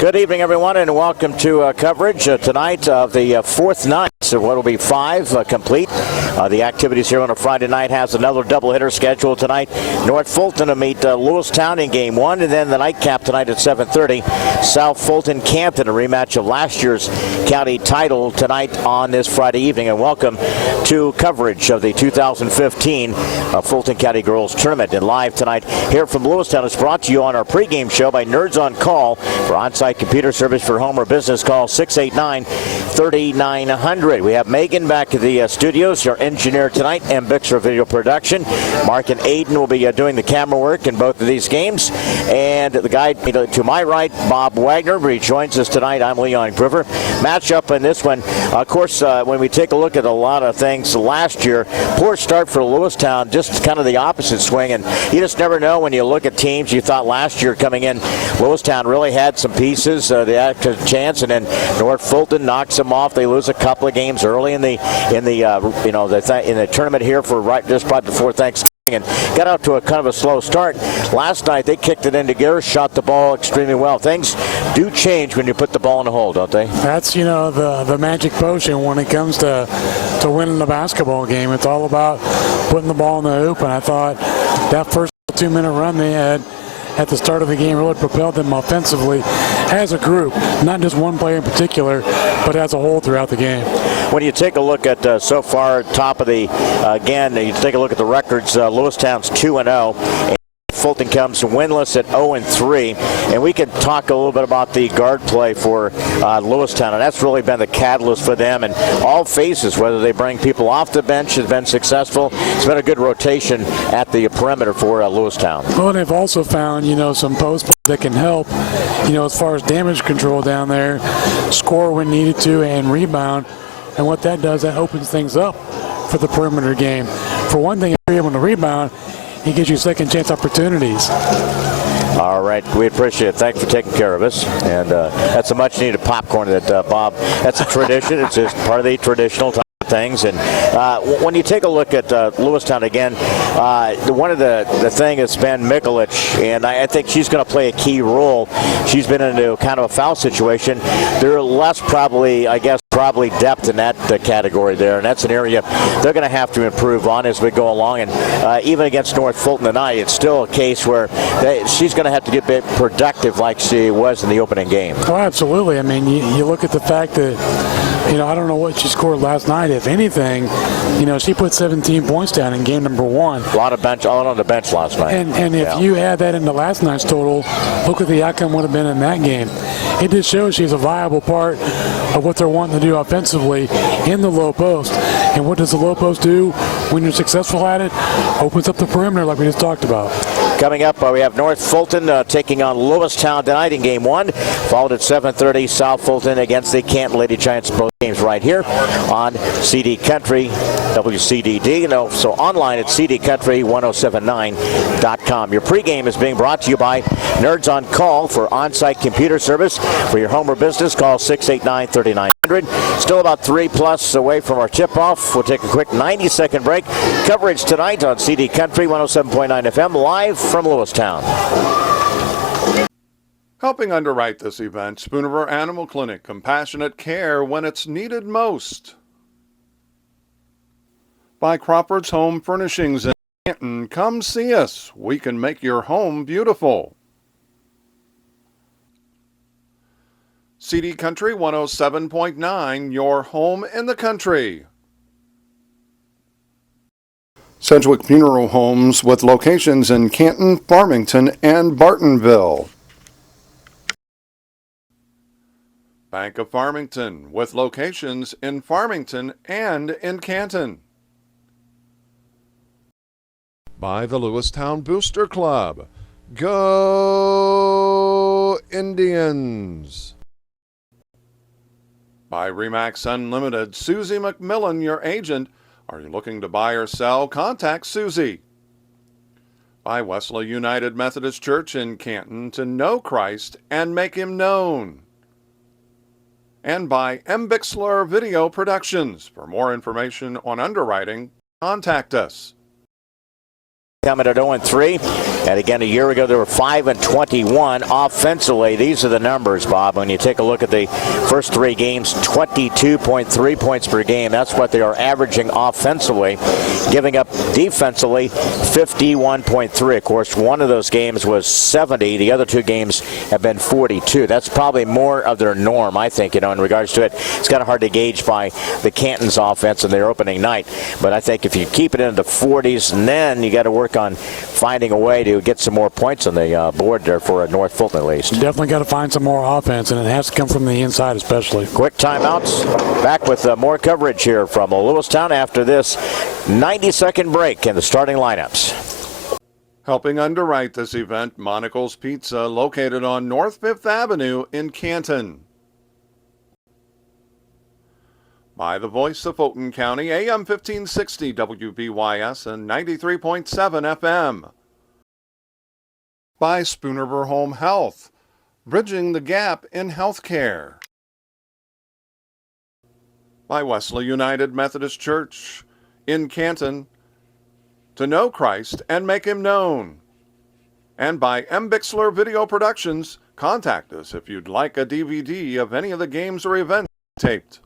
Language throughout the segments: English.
Good evening, everyone, and welcome to coverage tonight of the fourth night of what will be five complete. The activities here on a Friday night has another doubleheader scheduled tonight. North Fulton to meet Lewistown in game one, and then the nightcap tonight at 7:30. South Fulton Canton, a rematch of last year's county title tonight on this Friday evening. And welcome to coverage of the 2015 Fulton County Girls Tournament. And live tonight here from Lewistown is brought to you on our pregame show by Nerds on Call. For on-site computer service for home or business, call 689-3900. We have Megan back at the studios, our engineer tonight, and Bixer Video Production. Mark and Aiden will be doing the camera work in both of these games. And the guy to my right, Bob Wagner, rejoins us tonight. I'm Leon Groover. Matchup in this one, of course, when we take a look at a lot of things last year, poor start for Lewistown, just kind of the opposite swing. And you just never know when you look at teams. You thought last year coming in, Lewistown really had some pieces, they had a chance, and then North Fulton knocks them off. They lose a couple of games early in the tournament here for just right before Thanksgiving, and got out to a kind of a slow start. Last night they kicked it into gear, shot the ball extremely well. Things do change when you put the ball in the hole, don't they? That's the magic potion when it comes to winning the basketball game. It's all about putting the ball in the hoop, and I thought that first 2-minute run they had at the start of the game really propelled them offensively as a group, not just one player in particular, but as a whole throughout the game. When you take a look at so far, top of the, again, you take a look at the records, Lewistown's 2-0. Fulton comes winless at 0-3, and we can talk a little bit about the guard play for Lewistown, and that's really been the catalyst for them. And all phases, whether they bring people off the bench, has been successful. It's been a good rotation at the perimeter for Lewistown. Well, and they've also found some post that can help, as far as damage control down there, score when needed to, and rebound. And what that does, that opens things up for the perimeter game. For one thing, if you're able to rebound, he gives you second chance opportunities. All right, we appreciate it. Thanks for taking care of us. And that's a much needed popcorn that Bob, that's a tradition. It's just part of the traditional type of things. And when you take a look at Lewistown again, one of the thing is Ben Mikulich, and I think she's going to play a key role. She's been into kind of a foul situation. They're less probably depth in that category there, and that's an area they're going to have to improve on as we go along. And even against North Fulton tonight, it's still a case where she's going to have to get a bit productive like she was in the opening game. Oh, absolutely. I mean, you look at the fact that, I don't know what she scored last night. If anything, she put 17 points down in game number one. A lot on the bench last night. And if you add that into last night's total, look what the outcome would have been in that game. It just shows she's a viable part of what they're wanting to do offensively in the low post. And what does the low post do when you're successful at it? Opens up the perimeter like we just talked about. Coming up, we have North Fulton taking on Lewistown tonight in game one, followed at 7:30, South Fulton against the Canton Lady Giants. Both games right here on CD Country, WCDD, so online at cdcountry1079.com. Your pregame is being brought to you by Nerds on Call. For on-site computer service for your home or business, call 689-3900. Still about 3+ away from our tip-off. We'll take a quick 90-second break. Coverage tonight on CD Country 107.9 FM, live from Lewistown. Helping underwrite this event, Spoonriver Animal Clinic, compassionate care when it's needed most. By Crawford's Home Furnishings in Canton, come see us. We can make your home beautiful. CD Country 107.9, your home in the country. Sedgwick Funeral Homes with locations in Canton, Farmington, and Bartonville. Bank of Farmington with locations in Farmington and in Canton. By the Lewistown Booster Club. Go Indians! By Remax Unlimited, Susie McMillan, your agent. Are you looking to buy or sell? Contact Susie. By Wesley United Methodist Church in Canton, to know Christ and make him known. And by M. Bixler Video Productions. For more information on underwriting, contact us. Coming at 0-3. And again, a year ago, they were 5-21 offensively. These are the numbers, Bob. When you take a look at the first three games, 22.3 points per game. That's what they are averaging offensively. Giving up defensively, 51.3. Of course, one of those games was 70. The other two games have been 42. That's probably more of their norm, I think, in regards to it. It's kind of hard to gauge by the Canton's offense in their opening night. But I think if you keep it in the 40s, and then you got to work on finding a way to get some more points on the board there for North Fulton at least. Definitely got to find some more offense, and it has to come from the inside especially. Quick timeouts. Back with more coverage here from Lewistown after this 90-second break in the starting lineups. Helping underwrite this event, Monocle's Pizza, located on North 5th Avenue in Canton. By the voice of Fulton County, AM 1560 WBYS and 93.7 FM. By Spoonerver Home Health, bridging the gap in healthcare. By Wesley United Methodist Church in Canton, to know Christ and make him known. And by M. Bixler Video Productions, contact us if you'd like a DVD of any of the games or events taped.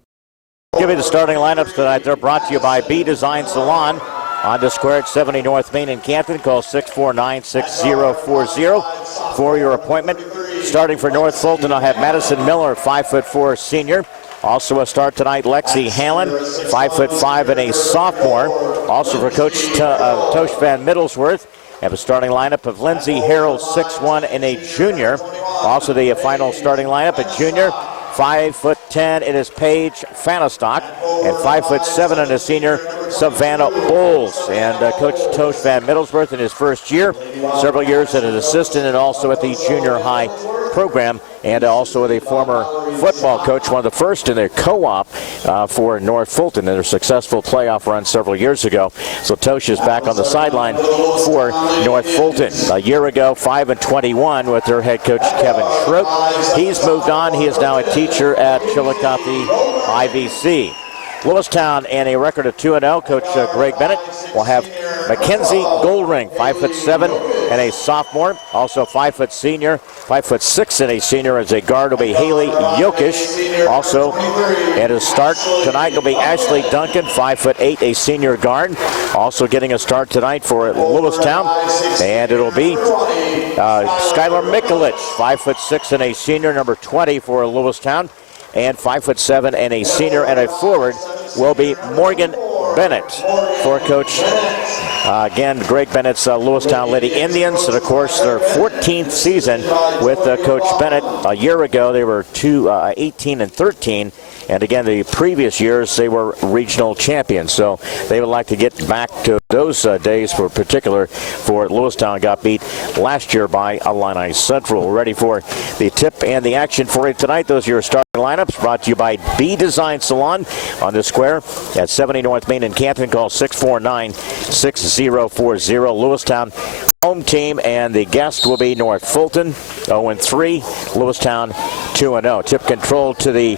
Give you the starting lineups tonight. They're brought to you by B Design Salon on the square at 70 North Main in Canton. Call 649-6040 for your appointment. Starting for North Fulton, I'll have Madison Miller, 5'4" senior. Also a start tonight, Lexi Hallen, 5'5" and a sophomore. Also for Coach Tosh Van Middlesworth, have a starting lineup of Lindsey Harrell, 6'1" and a junior. Also the final starting lineup, a junior, 5'10", it is Paige Fanistock, and 5'7" and a senior, Savannah Bowles. And Coach Tosh Van Middlesworth in his first year, several years as an assistant and also at the junior high program, and also with a former football coach, one of the first in their co-op for North Fulton in their successful playoff run several years ago. So Tosh is back on the sideline for North Fulton. A year ago, 5-21 with their head coach Kevin Schroep. He's moved on. He is now a teacher at Chillicothe IVC. Lewistown and a record of 2-0. Coach Greg Bennett will have Mackenzie Goldring, 5'7" and a sophomore. Also 5' senior, 5'6" and a senior as a guard will be Haley Yokish. Also at his start tonight will be Ashley Duncan, 5'8", a senior guard. Also getting a start tonight for Lewistown, and it'll be Skylar Mikulich, 5'6" and a senior, number 20 for Lewistown. And 5'7" and a senior and a forward will be Morgan Bennett for Coach, again, Greg Bennett's Lewistown Lady Indians. And of course, their 14th season with Coach Bennett. A year ago, they were 18-13. And again, the previous years, they were regional champions. So they would like to get back to those days for particular for Lewistown. Got beat last year by Illini Central. We're ready for the tip and the action for you tonight. Those are your starting lineups brought to you by B Design Salon on the square at 70 North Main in Canton. Call 649-6040. Lewistown home team, and the guest will be North Fulton, 0-3. Lewistown 2-0. Tip control to the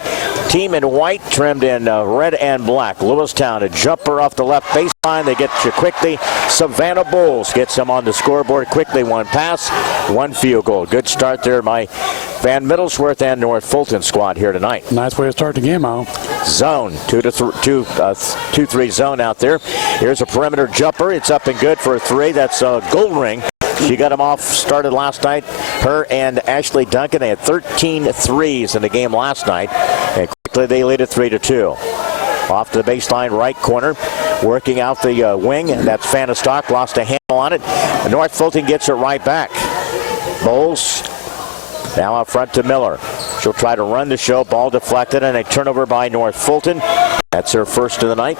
team in white, trimmed in red and black. Lewistown, a jumper off the left baseline. They get you quickly. Savannah Bowles gets him on the scoreboard quickly. One pass, one field goal. Good start there by Van Middlesworth and North Fulton squad here tonight. Nice way to start the game out. Zone, 2-3 zone out there. Here's a perimeter jumper. It's up and good for a three. That's Goldring. She got him off, started last night. Her and Ashley Duncan, they had 13 threes in the game last night. And quickly they lead it 3-2. Off to the baseline right corner, working out the wing, and that's Fanistock. Lost a handle on it. And North Fulton gets it right back. Bowles now out front to Miller. She'll try to run the show. Ball deflected and a turnover by North Fulton. That's her first of the night.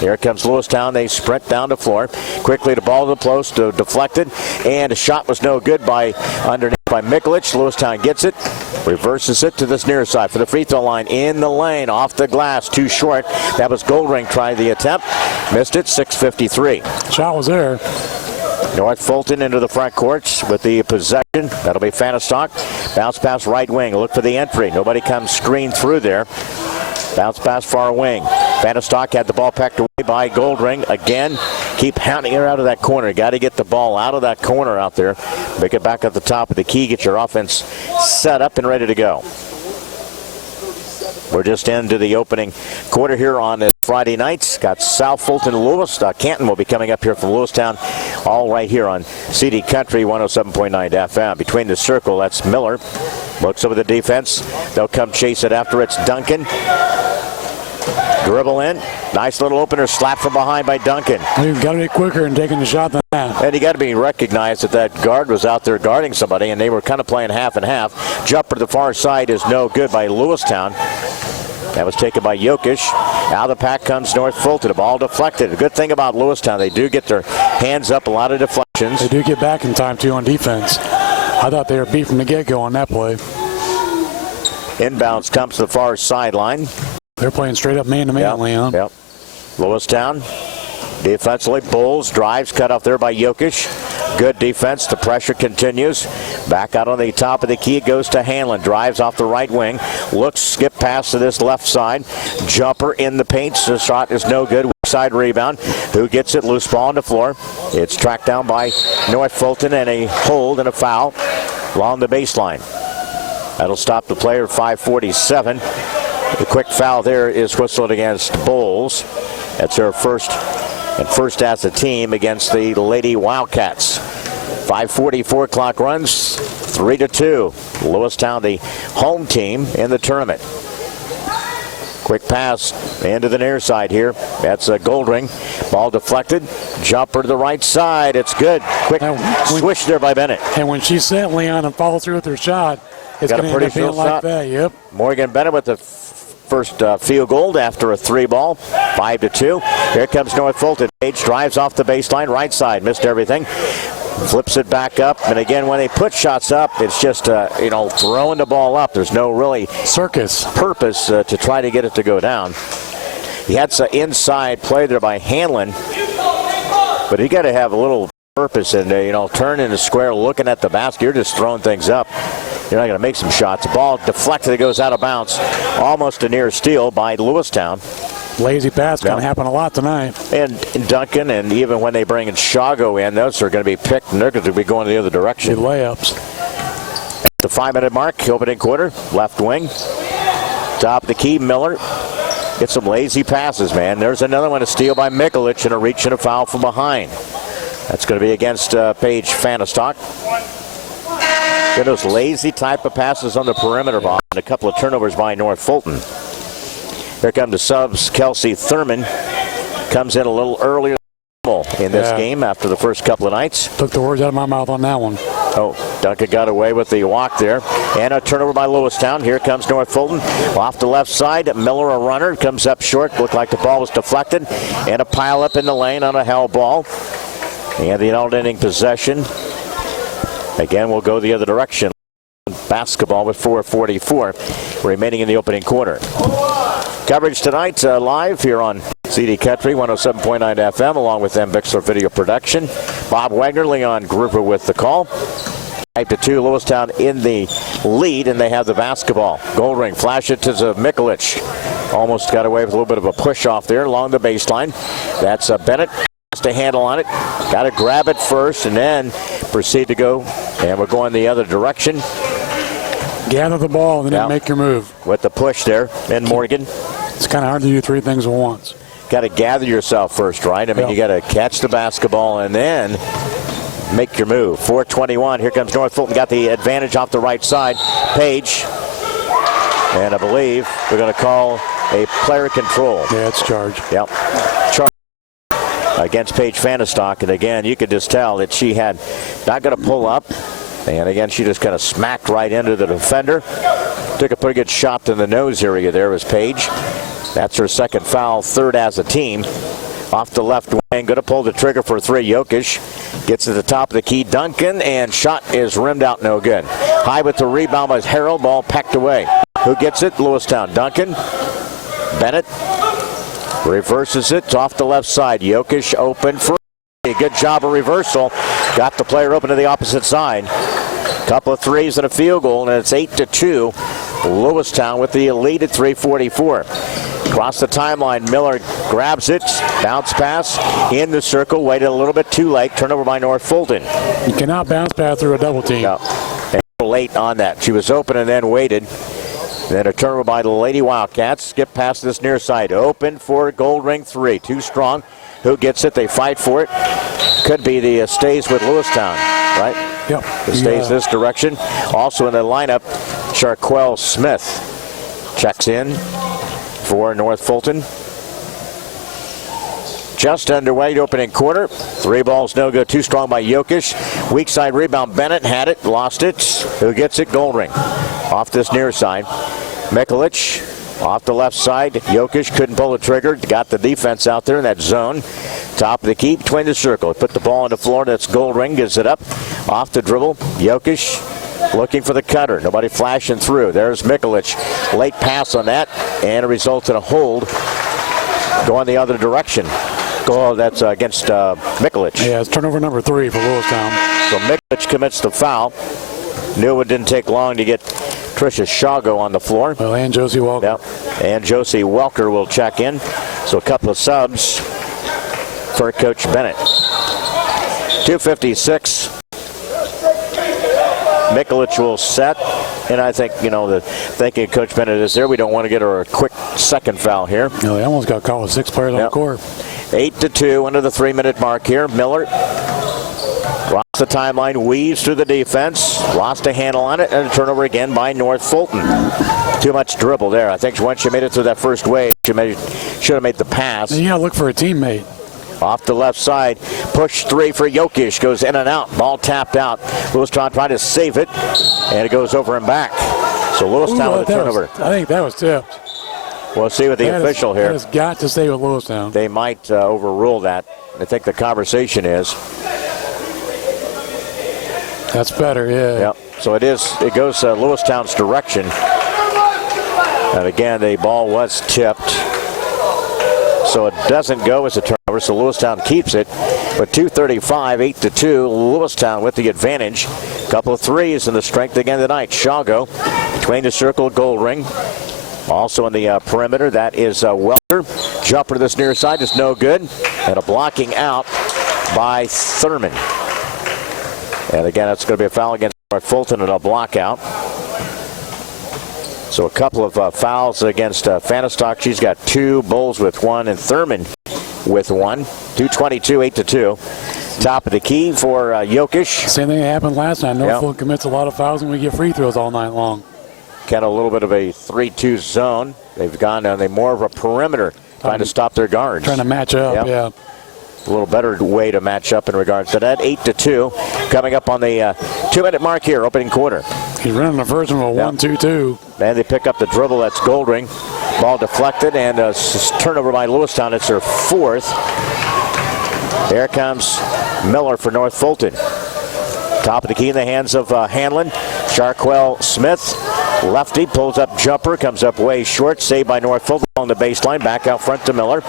Here comes Lewistown. They sprint down the floor. Quickly the ball to the post, deflected, and a shot was no good by underneath by Mikulich. Lewistown gets it, reverses it to this near side for the free throw line in the lane, off the glass, too short. That was Goldring trying the attempt, missed it. 6:53. Shot was there. North Fulton into the front courts with the possession. That'll be Fanistock. Bounce pass right wing. Look for the entry. Nobody comes screen through there. Bounce pass far wing. Fanistock had the ball packed away by Goldring. Again, keep hounding her out of that corner. Got to get the ball out of that corner out there. Make it back at the top of the key. Get your offense set up and ready to go. We're just into the opening quarter here on this Friday night. Got South Fulton, Canton will be coming up here from Lewistown, all right here on CD Country 107.9 FM. Between the circle, that's Miller. Looks over the defense. They'll come chase it after. It's Duncan. Dribble in. Nice little opener. Slap from behind by Duncan. You've got to be quicker in taking the shot than that. And you got to be recognized that guard was out there guarding somebody, and they were kind of playing half and half. Jumper to the far side is no good by Lewistown. That was taken by Jokic. Out of the pack comes North Fulton. The ball deflected. The good thing about Lewistown, they do get their hands up, a lot of deflections. They do get back in time, too, on defense. I thought they were beat from the get-go on that play. Inbounds comes to the far sideline. They're playing straight up man-to-man, Leon. Yep. Lewistown defensively. Bulls drives cut off there by Jokic. Good defense. The pressure continues. Back out on the top of the key. It goes to Hanlon. Drives off the right wing. Looks, skip pass to this left side. Jumper in the paint. The shot is no good. Side rebound. Who gets it? Loose ball on the floor. It's tracked down by North Fulton, and a hold and a foul along the baseline. That'll stop the player. 5:47. The quick foul there is whistled against Bulls. That's their first as a team against the Lady Wildcats. 5:44 clock runs. 3-2. Lewistown, the home team in the tournament. Quick pass into the near side here. That's a Goldring. Ball deflected. Jumper to the right side. It's good. Quick swish there by Bennett. And when she sent Leon and follow through with her shot, it's going to end up being like that. Yep. Morgan Bennett with the first field goal after a 3-ball. 5-2. Here comes North Fulton. Page drives off the baseline. Right side. Missed everything. Flips it back up. And again, when they put shots up, it's just, throwing the ball up. There's no really circus purpose to try to get it to go down. He had some inside play there by Hanlon. But you got to have a little purpose and, turn in the square, looking at the basket. You're just throwing things up. You're not going to make some shots. The ball deflected. It goes out of bounds. Almost a near steal by Lewistown. Lazy pass going to happen a lot tonight. And Duncan, and even when they bring in Shago in, those are going to be picked, and they're going to be going the other direction. Good layups. At the 5-minute mark, opening quarter, left wing. Top of the key, Miller. Get some lazy passes, man. There's another one, a steal by Mikulich, and a reach and a foul from behind. That's going to be against Paige Fanistock. Get those lazy type of passes on the perimeter, Bob, and a couple of turnovers by North Fulton. Here come the subs. Kelsey Thurman comes in a little earlier in this game after the first couple of nights. Took the words out of my mouth on that one. Oh, Duncan got away with the walk there. And a turnover by Lewistown. Here comes North Fulton. Off the left side, Miller, a runner, comes up short. Looked like the ball was deflected. And a pile up in the lane on a hell ball. And the alternating possession. Again, we'll go the other direction. Basketball with 4:44 remaining in the opening quarter. Coverage tonight live here on CD Country 107.9 FM along with M. Bixler Video Production. Bob Wagner, Leon Groover with the call. 5-2, Lewistown in the lead, and they have the basketball. Goldring, flash it to Mikulich. Almost got away with a little bit of a push off there along the baseline. That's Bennett. To handle on it. Got to grab it first and then proceed to go. And we're going the other direction. Gather the ball and then make your move. With the push there. And Morgan. It's kind of hard to do three things at once. Got to gather yourself first, right? I mean, you got to catch the basketball and then make your move. 4:21. Here comes North Fulton. Got the advantage off the right side. Page. And I believe we're going to call a player control. Yeah, it's charge. Yep. Charge against Paige Fanistock. And again, you could just tell that she had not going to pull up. And again, she just kind of smacked right into the defender. Took a pretty good shot to the nose area there as Paige. That's her second foul, third as a team. Off the left wing, going to pull the trigger for three. Jokic gets to the top of the key. Duncan, and shot is rimmed out, no good. High with the rebound was Harold. Ball pecked away. Who gets it? Lewistown. Duncan. Bennett reverses it off the left side. Jokic open for a good job of reversal. Got the player open to the opposite side. Couple of threes and a field goal, and it's 8-2. Lewistown with the lead at 3:44. Across the timeline, Miller grabs it, bounce pass in the circle, waited a little bit too late, turnover by North Fulton. You cannot bounce pass through a double team. No. And late on that. She was open and then waited. Then a turnover by the Lady Wildcats. Skip past this near side. Open for gold ring 3. Too strong. Who gets it? They fight for it. Could be the stays with Lewistown, right? Yep. It stays this direction. Also in the lineup, Charquel Smith checks in for North Fulton. Just underway, opening quarter. 3 balls, no good. Too strong by Jokic. Weak side rebound. Bennett had it, lost it. Who gets it? Goldring. Off this near side. Mikulich off the left side. Jokic couldn't pull the trigger. Got the defense out there in that zone. Top of the key between the circle. Put the ball on the floor. That's Goldring. Gives it up. Off the dribble. Jokic looking for the cutter. Nobody flashing through. There's Mikulich. Late pass on that. And it results in a hold going the other direction. Goal that's against Mikulich. Yeah, it's turnover number 3 for Lewistown. So Mikulich commits the foul. Knew it didn't take long to get Tricia Shago on the floor. Well, and Josie Welker. Yep. And Josie Welker will check in. So a couple of subs for Coach Bennett. 2:56. Mikulich will set. And I think, the thinking Coach Bennett is there. We don't want to get her a quick second foul here. No, they almost got caught with 6 players on the court. 8-2 under the 3-minute mark here. Miller across the timeline, weaves through the defense, lost a handle on it, and a turnover again by North Fulton. Too much dribble there. I think once she made it through that first wave, should have made the pass. You got to look for a teammate. Off the left side, push 3 for Jokic, goes in and out, ball tapped out. Lewistown trying to save it, and it goes over and back. So Lewistown with a turnover. I think that was tipped. We'll see with the official here. That has got to stay with Lewistown. They might overrule that. I think the conversation is. That's better, yeah. Yep. So it is. It goes Lewistown's direction. And again, the ball was tipped. So it doesn't go as a turnover. So Lewistown keeps it. But 2:35, 8-2. Lewistown with the advantage. Couple of threes in the strength again tonight. Shago between the circle, Goldring. Also on the perimeter, that is Welker. Jumper to this near side is no good. And a blocking out by Thurman. And again, it's going to be a foul against North Fulton and a block out. So a couple of fouls against Fanistock. She's got 2, Bulls with 1, and Thurman with 1. 2:22, 8-2. Top of the key for Jokic. Same thing that happened last night. North Fulton commits a lot of fouls and we get free throws all night long. Kind of a little bit of a 3-2 zone. They've gone on more of a perimeter, trying to stop their guards. Trying to match up, yeah. A little better way to match up in regards to that. 8-2. Coming up on the 2-minute mark here, opening quarter. He's running a version of a 1-2-2. And they pick up the dribble. That's Goldring. Ball deflected and a turnover by Lewistown. It's their 4th. There comes Miller for North Fulton. Top of the key in the hands of Hanlon. Charquel Smith. Lefty pulls up jumper, comes up way short. Saved by North Fulton along the baseline. Back out front to Miller.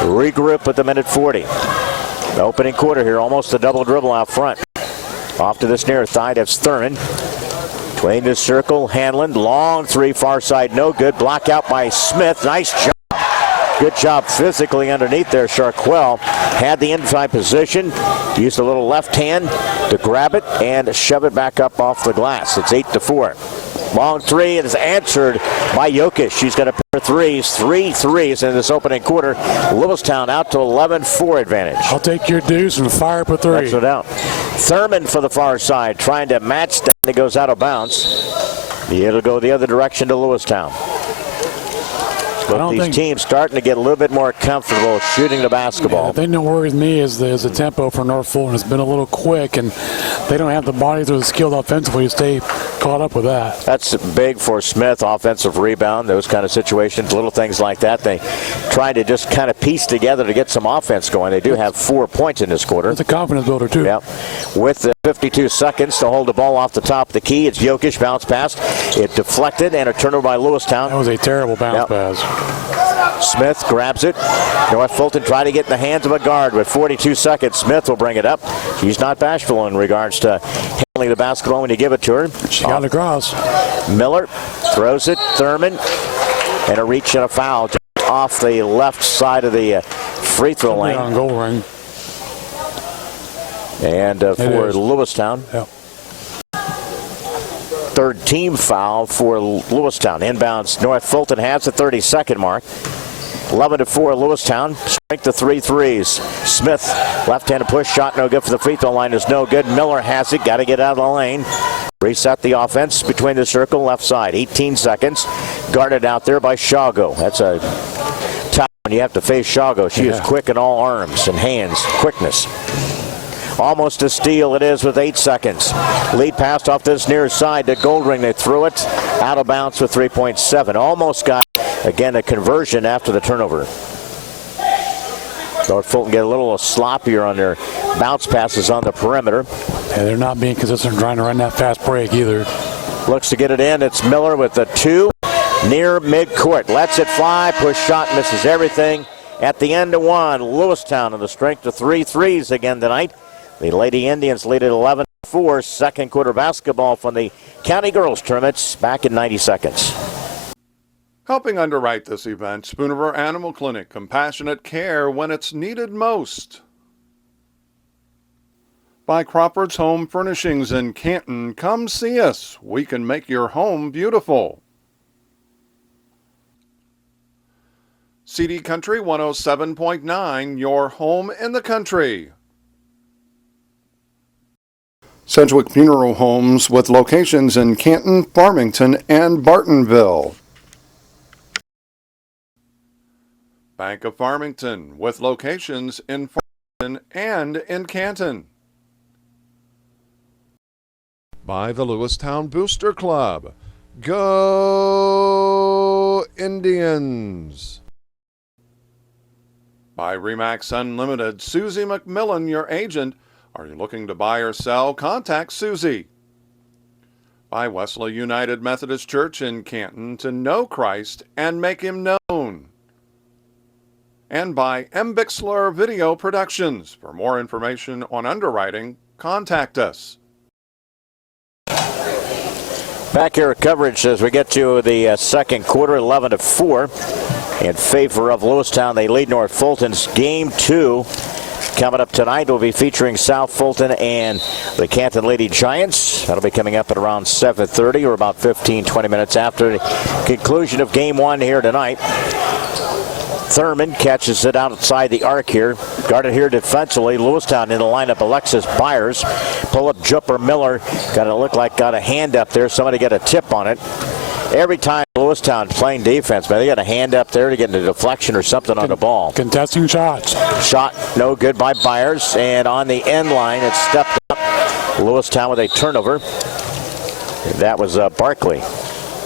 Regroup at the minute 40. The opening quarter here, almost a double dribble out front. Off to this near thigh, that's Thurman. Between the circle, Hanlon. Long 3, far side, no good. Block out by Smith. Nice job. Good job physically underneath there. Charquel had the inside position. Used a little left hand to grab it and shove it back up off the glass. It's 8-4. Long 3 is answered by Jokic. She's got a pair of threes, 3 threes in this opening quarter. Lewistown out to 11-4 advantage. I'll take your deuce and fire up a 3. That's no doubt. Thurman for the far side, trying to match that. It goes out of bounds. It'll go the other direction to Lewistown. But these teams starting to get a little bit more comfortable shooting the basketball. The thing that worries me is the tempo for North Fulton. It's been a little quick, and they don't have the bodies or the skilled offensively to stay caught up with that. That's big for Smith, offensive rebound, those kind of situations, little things like that. They try to just kind of piece together to get some offense going. They do have 4 points in this quarter. It's a confidence builder, too. Yeah. With the 52 seconds to hold the ball off the top of the key, it's Jokic bounce pass. It deflected and a turnover by Lewistown. That was a terrible bounce pass. Smith grabs it. North Fulton trying to get in the hands of a guard with 42 seconds. Smith will bring it up. She's not bashful in regards to handling the basketball when you give it to her. She got across. Miller throws it. Thurman. And a reach and a foul. off the left side of the free throw line. On goal ring. And for Lewistown. Yep. Third team foul for Lewistown. Inbounds. North Fulton has the 30-second mark. 11-4 Lewistown. Strength to 3 threes. Smith, left-handed push shot, no good for the free throw line. Is no good. Miller has it. Got to get out of the lane. Reset the offense between the circle left side. 18 seconds. Guarded out there by Shago. That's a tough one. You have to face Shago. She is quick in all arms and hands. Quickness. Almost a steal it is with 8 seconds. Lead passed off this near side to Goldring. They threw it out of bounds with 3.7. Almost got, again, a conversion after the turnover. North Fulton get a little sloppier on their bounce passes on the perimeter. And they're not being consistent trying to run that fast break either. Looks to get it in. It's Miller with the 2 near midcourt. Lets it fly. Push shot, misses everything. At the end of 1, Lewistown in the strength of 3 threes again tonight. The Lady Indians lead at 11-4. Second quarter basketball from the County Girls Tournaments back in 90 seconds. Helping underwrite this event, Spooniver Animal Clinic, compassionate care when it's needed most. By Crawford's Home Furnishings in Canton, come see us. We can make your home beautiful. CD Country 107.9, your home in the country. Sedgwick Funeral Homes with locations in Canton, Farmington, and Bartonville. Bank of Farmington with locations in Farmington and in Canton. By the Lewistown Booster Club. Go Indians! By Remax Unlimited, Susie McMillan, your agent. Are you looking to buy or sell? Contact Susie. By Wesley United Methodist Church in Canton, to know Christ and make him known. And by M. Bixler Video Productions. For more information on underwriting, contact us. Back here at coverage as we get to the second quarter, 11-4 in favor of Lewistown. They lead North Fulton's game 2. Coming up tonight, we'll be featuring South Fulton and the Canton Lady Giants. That'll be coming up at around 7:30 or about 15-20 minutes after the conclusion of game 1 here tonight. Thurman catches it outside the arc here. Guarded here defensively. Lewistown in the lineup. Alexis Byers. Pull-up jumper Miller. Got a hand up there. Somebody got a tip on it. Every time Lewistown playing defense, man, they got a hand up there to get a deflection or something on the ball. Contesting shots. Shot no good by Byers. And on the end line, it's stepped up. Lewistown with a turnover. That was Barkley.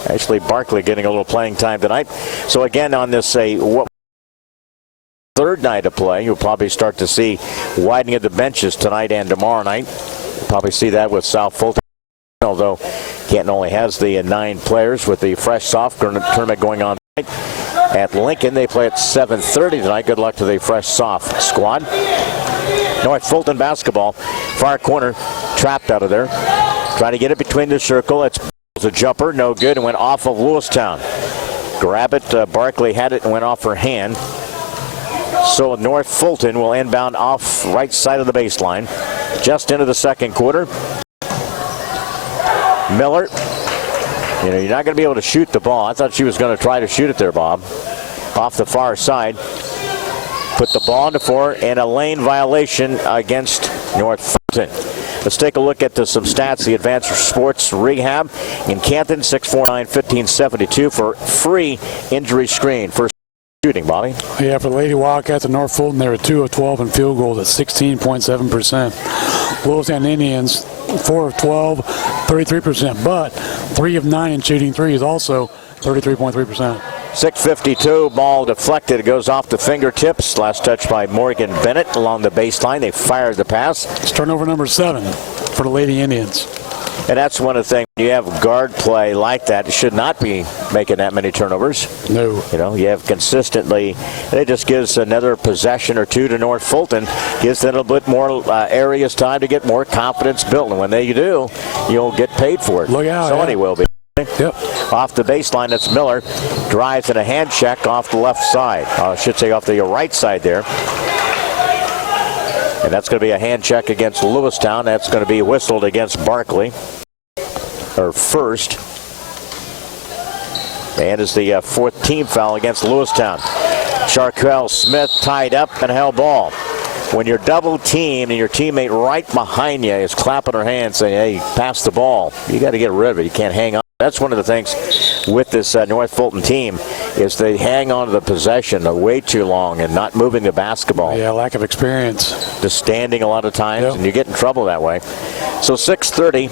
Actually, Barkley getting a little playing time tonight. So again, on this third night of play, you'll probably start to see widening of the benches tonight and tomorrow night. You'll probably see that with South Fulton. Although Canton only has the 9 players with the fresh soft tournament going on tonight. At Lincoln, they play at 7:30 tonight. Good luck to the fresh soft squad. North Fulton basketball, far corner, trapped out of there. Trying to get it between the circle. It's a jumper, no good, and went off of Lewistown. Grab it, Barkley had it and went off her hand. So North Fulton will inbound off right side of the baseline. Just into the second quarter. Miller, you're not going to be able to shoot the ball. I thought she was going to try to shoot it there, Bob. Off the far side. Put the ball on the floor and a lane violation against North Fulton. Let's take a look at some stats. The Advanced Sports Rehab in Canton, 649-1572 for free injury screen. First shooting, Bobby. Yeah, for the Lady Wildcats at North Fulton, they were 2 of 12 in field goals at 16.7%. Lewistown Indians, 4 of 12, 33%, but 3 of 9 in shooting threes, also 33.3%. 6:52, ball deflected. It goes off the fingertips. Last touch by Morgan Bennett along the baseline. They fired the pass. It's turnover number 7 for the Lady Indians. And that's one of the things, you have guard play like that, it should not be making that many turnovers. No. You have consistently, and it just gives another possession or two to North Fulton, gives them a little bit more areas time to get more confidence built. And when they do, you'll get paid for it. Look out. Somebody will be. Yep. Off the baseline, that's Miller. Drives in a hand check off the left side. I should say off the right side there. And that's going to be a hand check against Lewistown. That's going to be whistled against Barkley. Or first. And is the fourth team foul against Lewistown. Charquel Smith tied up and held ball. When you're double teamed and your teammate right behind you is clapping her hands saying, hey, pass the ball, you got to get rid of it. You can't hang on. That's one of the things with this North Fulton team is they hang on to the possession way too long and not moving the basketball. Yeah, lack of experience. Just standing a lot of times, yep. And you get in trouble that way. So 6:30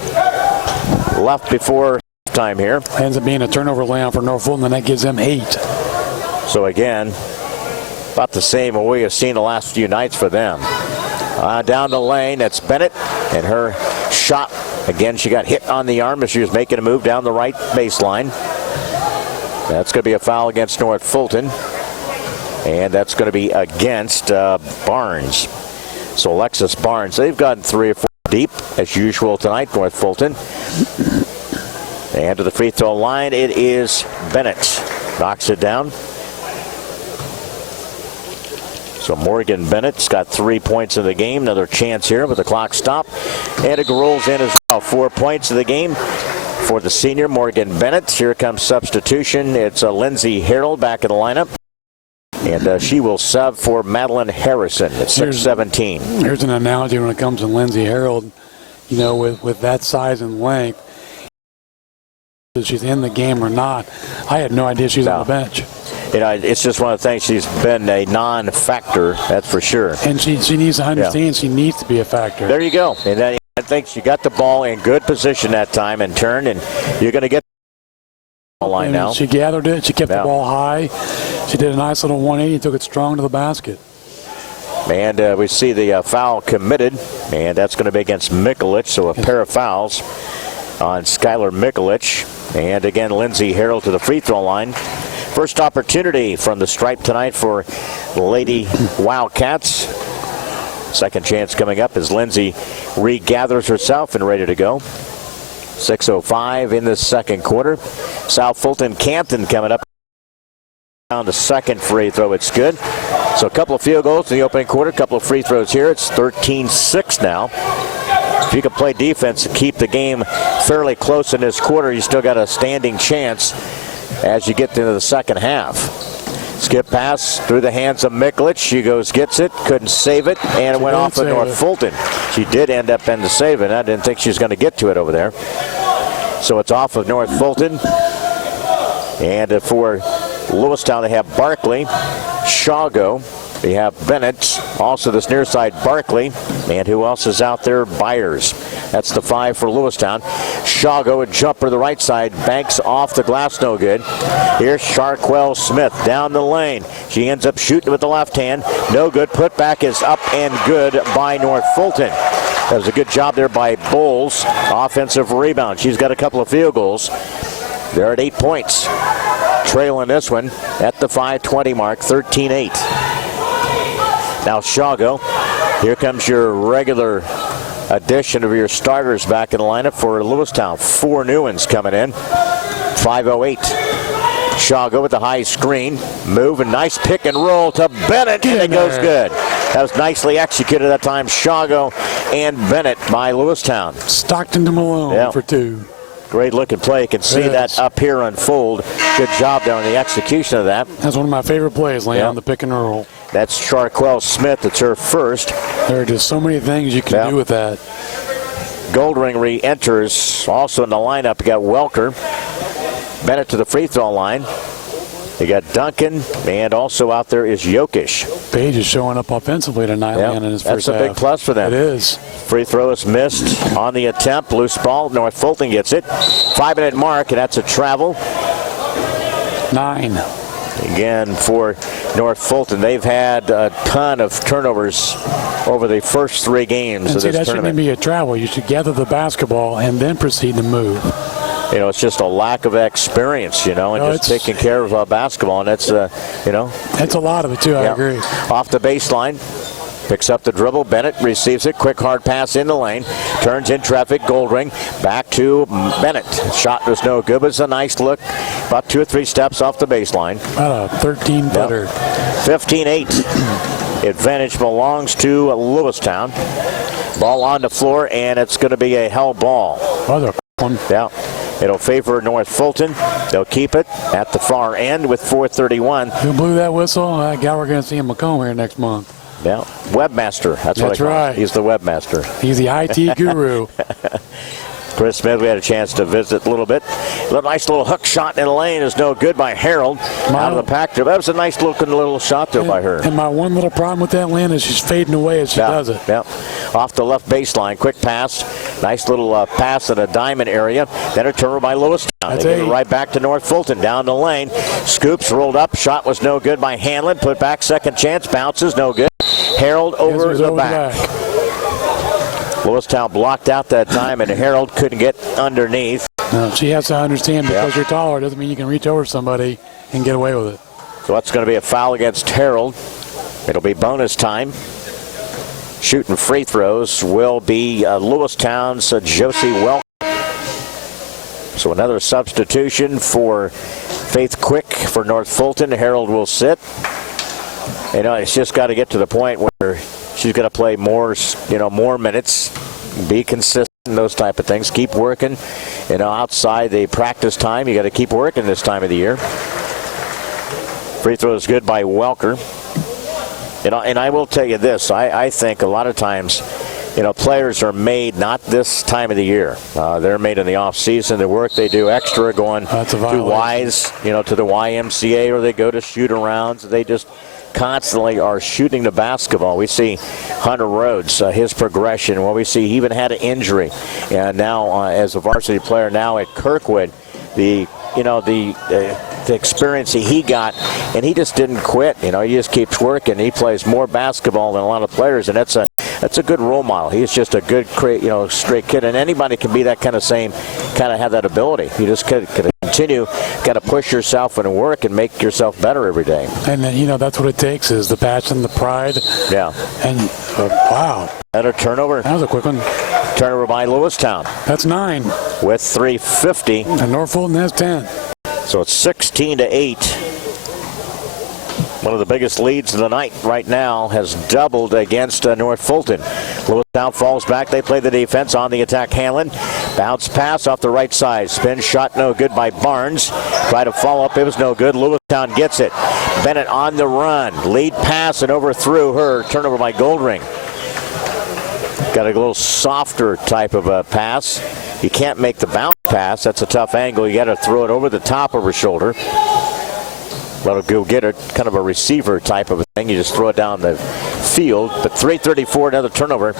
left before time here. Ends up being a turnover layup for North Fulton, and that gives them 8. So again, about the same what we have seen the last few nights for them. Down the lane, that's Bennett, and her shot. Again, she got hit on the arm as she was making a move down the right baseline. That's going to be a foul against North Fulton, and that's going to be against Barnes. So Alexis Barnes, they've gotten 3 or 4 deep as usual tonight, North Fulton. And to the free throw line, it is Bennett. Knocks it down. So Morgan Bennett's got 3 points in the game. Another chance here with the clock stopped. And it rolls in as well. 4 points in the game for the senior Morgan Bennett. Here comes substitution. It's Lindsay Harold back in the lineup. And she will sub for Madeline Harrison at 6'17". Here's an analogy when it comes to Lindsay Harold. You know, with that size and length, if she's in the game or not, I had no idea she was on the bench. You know, it's just one of the things. She's been a non-factor, that's for sure. And she needs to understand she needs to be a factor. There you go. And then I think she got the ball in good position that time and turned, and you're going to get the line and now. She gathered it. She kept the ball high. She did a nice little 180 and took it strong to the basket. And we see the foul committed, and that's going to be against Mikulich, so a pair of fouls on Skylar Mikulich. And again, Lindsay Harold to the free throw line. First opportunity from the stripe tonight for Lady Wildcats. Second chance coming up as Lindsay regathers herself and ready to go. 6:05 in the second quarter. South Fulton Campton coming up. On the second free throw, it's good. So a couple of field goals in the opening quarter, a couple of free throws here. It's 13-6 now. If you can play defense and keep the game fairly close in this quarter, you still got a standing chance as you get into the second half. Skip pass through the hands of Mikulich. She gets it, couldn't save it, and it went off of North Fulton. She did end up in the save, and I didn't think she was going to get to it over there. So it's off of North Fulton. And for Lewistown, they have Barkley, Shago. They have Bennett, also this near side Barkley, and who else is out there? Byers. That's the 5 for Lewistown. Shago, a jumper to the right side, banks off the glass, no good. Here's Charquel Smith down the lane. She ends up shooting with the left hand, no good. Putback is up and good by North Fulton. That was a good job there by Bowles. Offensive rebound. She's got a couple of field goals. They're at 8 points. Trailing this one at the 5:20 mark, 13-8. Now Shago, here comes your regular addition of your starters back in the lineup for Lewistown. 4 new ones coming in. 5:08. Shago with the high screen. Move, a nice pick and roll to Bennett, and it goes good. That was nicely executed that time. Shago and Bennett by Lewistown. Stockton to Malone for 2. Great looking play. You can see that up here unfold. Good job there on the execution of that. That's one of my favorite plays, laying on the pick and roll. That's Charquel Smith. It's her first. There are just so many things you can do with that. Goldring re-enters. Also in the lineup, you got Welker. Bennett to the free throw line. You got Duncan, and also out there is Jokic. Page is showing up offensively tonight, in his first half. That's a big plus for them. It is. Free throw is missed on the attempt. Loose ball. North Fulton gets it. 5-minute mark, and that's a travel. 9. Again, for North Fulton, they've had a ton of turnovers over the first 3 games of this that tournament. shouldn't be a travel. You should gather the basketball and then proceed to move. You know, it's just a lack of experience, and just taking care of basketball, and that's, That's a lot of it, too, I agree. Off the baseline, Picks up the dribble. Bennett receives it. Quick hard pass in the lane. Turns in traffic. Goldring back to Bennett. Shot was no good, but it's a nice look. About 2 or 3 steps off the baseline. About a 13-footer. 15-8. Advantage belongs to Lewistown. Ball on the floor, and it's going to be a hell ball. Other one. Yeah. It'll favor North Fulton. They'll keep it at the far end with 4:31. Who blew that whistle? That guy we're going to see in Macomb here next month. Yeah, webmaster. That's what I call right. him. He's the webmaster. He's the IT guru. Chris Smith, we had a chance to visit a little bit. A nice little hook shot in the lane is no good by Harold. Out of the pack. That was a nice looking little shot there by her. And my one little problem with that, Lynn, is she's fading away as she does it. Yeah. Off the left baseline. Quick pass. Nice little pass in a diamond area. Then a turnover by Lewistown. They get it right back to North Fulton. Down the lane. Scoops rolled up. Shot was no good by Hanlon. Put back. Second chance. Bounces. No good. Harold over the back. Lewistown blocked out that time, and Harold couldn't get underneath. No, she has to understand because you're taller doesn't mean you can reach over somebody and get away with it. So that's going to be a foul against Harold. It'll be bonus time. Shooting free throws will be Lewistown's Josie Welk. So another substitution for Faith Quick for North Fulton. Harold will sit. You know, it's just got to get to the point where she's going to play more, more minutes, be consistent, those type of things. Keep working, outside the practice time. You got to keep working this time of the year. Free throw is good by Welker. And I will tell you this. I think a lot of times, players are made not this time of the year. They're made in the off season. The work they do extra going to Wise, to the YMCA, or they go to shoot-arounds. They just constantly are shooting the basketball. We see Hunter Rhodes, his progression. Well, we see he even had an injury, and now as a varsity player now at Kirkwood, the experience he got, and he just didn't quit. He just keeps working. He plays more basketball than a lot of players, and that's a good role model. He's just a good, straight kid, and anybody can be that kind of have that ability. You just could continue, got to push yourself and work and make yourself better every day. And then, that's what it takes is the passion, the pride. Yeah. And wow. Another turnover. That was a quick one. Turnover by Lewistown. That's 9. With 3:50. And North Fulton has 10. So it's 16-8. One of the biggest leads of the night right now has doubled against North Fulton. Lewistown falls back. They play the defense on the attack. Hanlon. Bounce pass off the right side. Spin shot no good by Barnes. Try to follow up. It was no good. Lewistown gets it. Bennett on the run. Lead pass and overthrew her. Turnover by Goldring. Got a little softer type of a pass. You can't make the bounce pass. That's a tough angle. You got to throw it over the top of her shoulder. Let her go get it. Kind of a receiver type of a thing. You just throw it down the field. But 3:34, another turnover.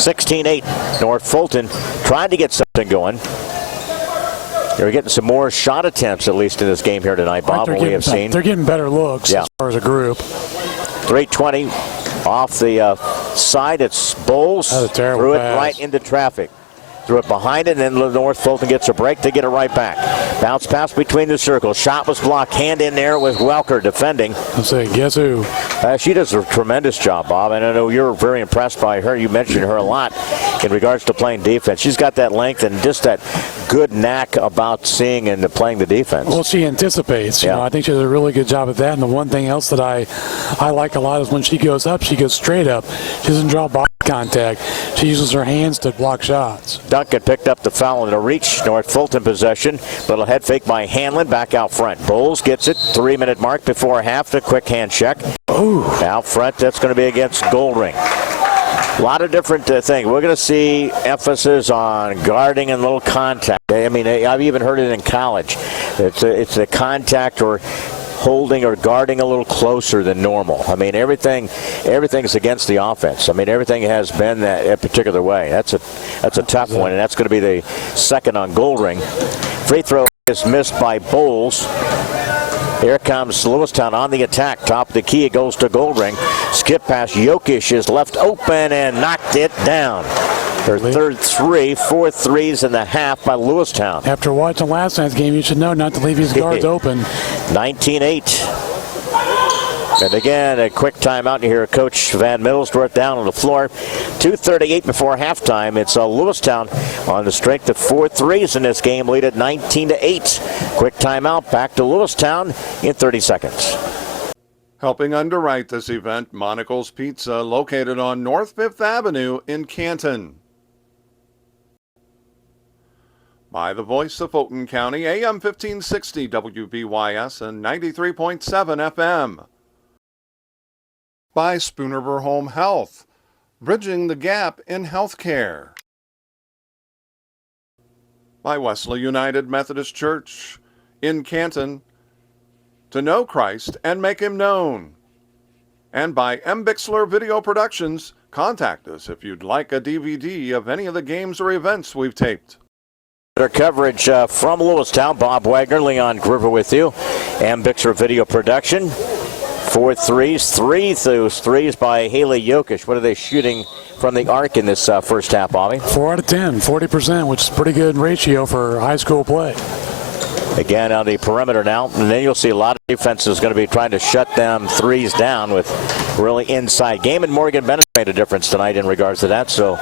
16-8. North Fulton trying to get something going. They're getting some more shot attempts, at least in this game here tonight, Bob, what we have seen. They're getting better looks as far as a group. 3:20 off the side. It's Bowles. Threw it right into traffic. Threw it behind it, and then North Fulton gets a break to get it right back. Bounce pass between the circles. Shot was blocked. Hand in there with Welker defending. I'll say, guess who? She does a tremendous job, Bob, and I know you're very impressed by her. You mentioned her a lot in regards to playing defense. She's got that length and just that good knack about seeing and playing the defense. Well, she anticipates. You know, I think she does a really good job at that. And the one thing else that I like a lot is when she goes up, she goes straight up. She doesn't draw body contact. She uses her hands to block shots. Duncan picked up the foul in the reach. North Fulton possession. Little head fake by Hanlon back out front. Bowles gets it. 3-minute mark before half. The quick hand check. Ooh. Out front, that's going to be against Goldring. A lot of different things. We're going to see emphasis on guarding and little contact. I mean, I've even heard it in college. It's a contact or holding or guarding a little closer than normal. I mean, everything's against the offense. I mean, everything has been that particular way. That's a tough one, and that's going to be the second on Goldring. Free throw is missed by Bowles. Here comes Lewistown on the attack. Top of the key, it goes to Goldring. Skip pass, Jokic is left open and knocked it down. Her third three, 4 threes in the half by Lewistown. After watching last night's game, you should know not to leave these guards open. 19-8. And again, a quick timeout. You hear Coach Van Middlesworth down on the floor. 2:38 before halftime. It's Lewistown on the strength of 4 threes in this game, lead at 19-8. Quick timeout. Back to Lewistown in 30 seconds. Helping underwrite this event, Monocle's Pizza, located on North 5th Avenue in Canton. By the voice of Fulton County, AM 1560 WBYS and 93.7 FM. By Spoonerver Home Health, bridging the gap in healthcare. By Wesley United Methodist Church in Canton, to know Christ and make him known. And by M. Bixler Video Productions, contact us if you'd like a DVD of any of the games or events we've taped. Our coverage from Lewistown. Bob Wagner, Leon Groover with you. M. Bixler Video Production. 4 threes. 3 those threes by Haley Jokic. What are they shooting from the arc in this first half, Bobby? 4 out of 10, 40%, which is a pretty good ratio for high school play. Again on the perimeter now, and then you'll see a lot of defenses going to be trying to shut them threes down with really inside game. And Morgan Bennett made a difference tonight in regards to that. So,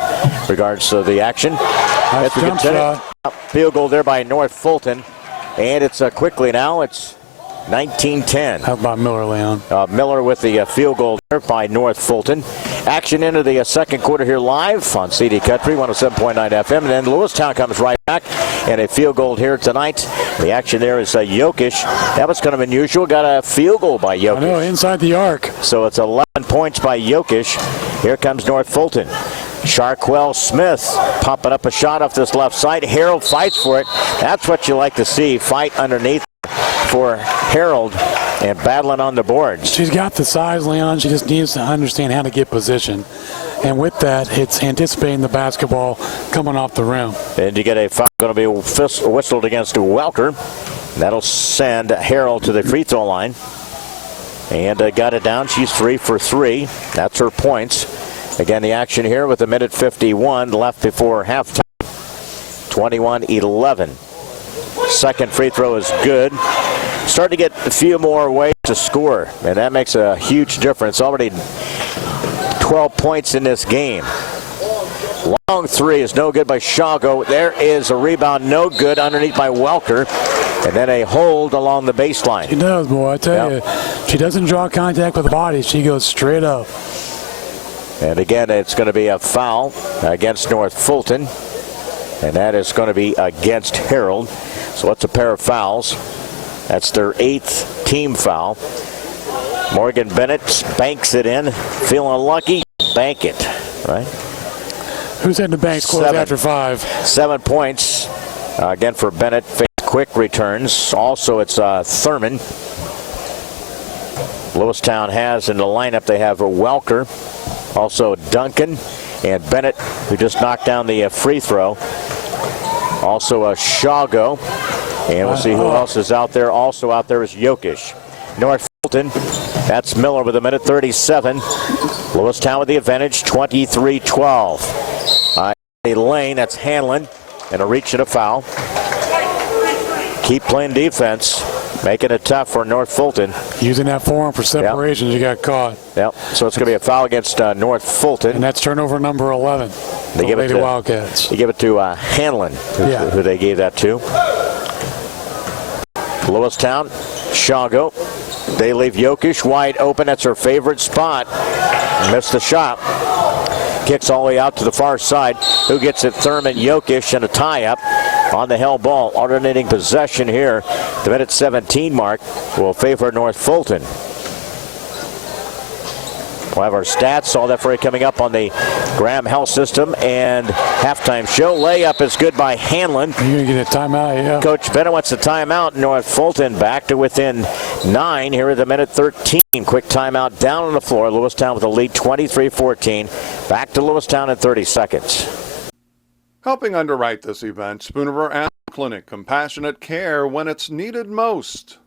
regards to the action, Nice jump shot. Field goal there by North Fulton, and it's quickly now. It's 19-10. How about Miller, Leon? Miller with the field goal there by North Fulton. Action into the second quarter here live on CD Country 107.9 FM. And then Lewistown comes right back, and a field goal here tonight. The action there is Jokic. That was kind of unusual. Got a field goal by Jokic. I know, inside the arc. So it's 11 points by Jokic. Here comes North Fulton. Sharkwell Smith popping up a shot off this left side. Harold fights for it. That's what you like to see. Fight underneath for Harold and battling on the boards. She's got the size, Leon. She just needs to understand how to get position. And with that, it's anticipating the basketball coming off the rim. And you get a foul going to be whistled against Welker. That'll send Harold to the free throw line. And got it down. She's 3 for 3. That's her points. Again, the action here with 1:51 left before halftime. 21-11. Second free throw is good. Starting to get a few more ways to score, and that makes a huge difference. Already 12 points in this game. Long three is no good by Shago. There is a rebound, no good underneath by Welker. And then a hold along the baseline. She does, boy. I tell you, she doesn't draw contact with the body. She goes straight up. And again, it's going to be a foul against North Fulton. And that is going to be against Harold. So it's a pair of fouls. That's their 8th team foul. Morgan Bennett banks it in. Feeling lucky, bank it. Right? Who's in the bank scores after 5? 7 points. Again for Bennett. Quick returns. Also, it's Thurman. Lewistown has in the lineup, they have a Welker. Also Duncan and Bennett, who just knocked down the free throw. Also a Shago. And we'll see who else is out there. Also out there is Jokic. North Fulton, that's Miller with 1:37. Lewistown with the advantage, 23-12. A lane, that's Hanlon, and a reach and a foul. Keep playing defense, making it tough for North Fulton. Using that forearm for separation, you got caught. Yep. So it's going to be a foul against North Fulton. And that's turnover number 11. They give it to Wildcats. They give it to Hanlon, who they gave that to. Lewistown, Shago. They leave Jokic wide open. That's her favorite spot. Missed the shot. Kicks all the way out to the far side. Who gets it? Thurman, Jokic, and a tie-up on the hell ball. Alternating possession here. The minute 17 mark will favor North Fulton. We'll have our stats, all that for you coming up on the Graham Health System and halftime show. Layup is good by Hanlon. You're going to get a timeout, yeah. Coach Bennett wants a timeout. North Fulton back to within 9 here at the minute 13. Quick timeout down on the floor. Lewistown with a lead 23-14. Back to Lewistown in 30 seconds. Helping underwrite this event, Spoonerver Animal Clinic, compassionate care when it's needed most.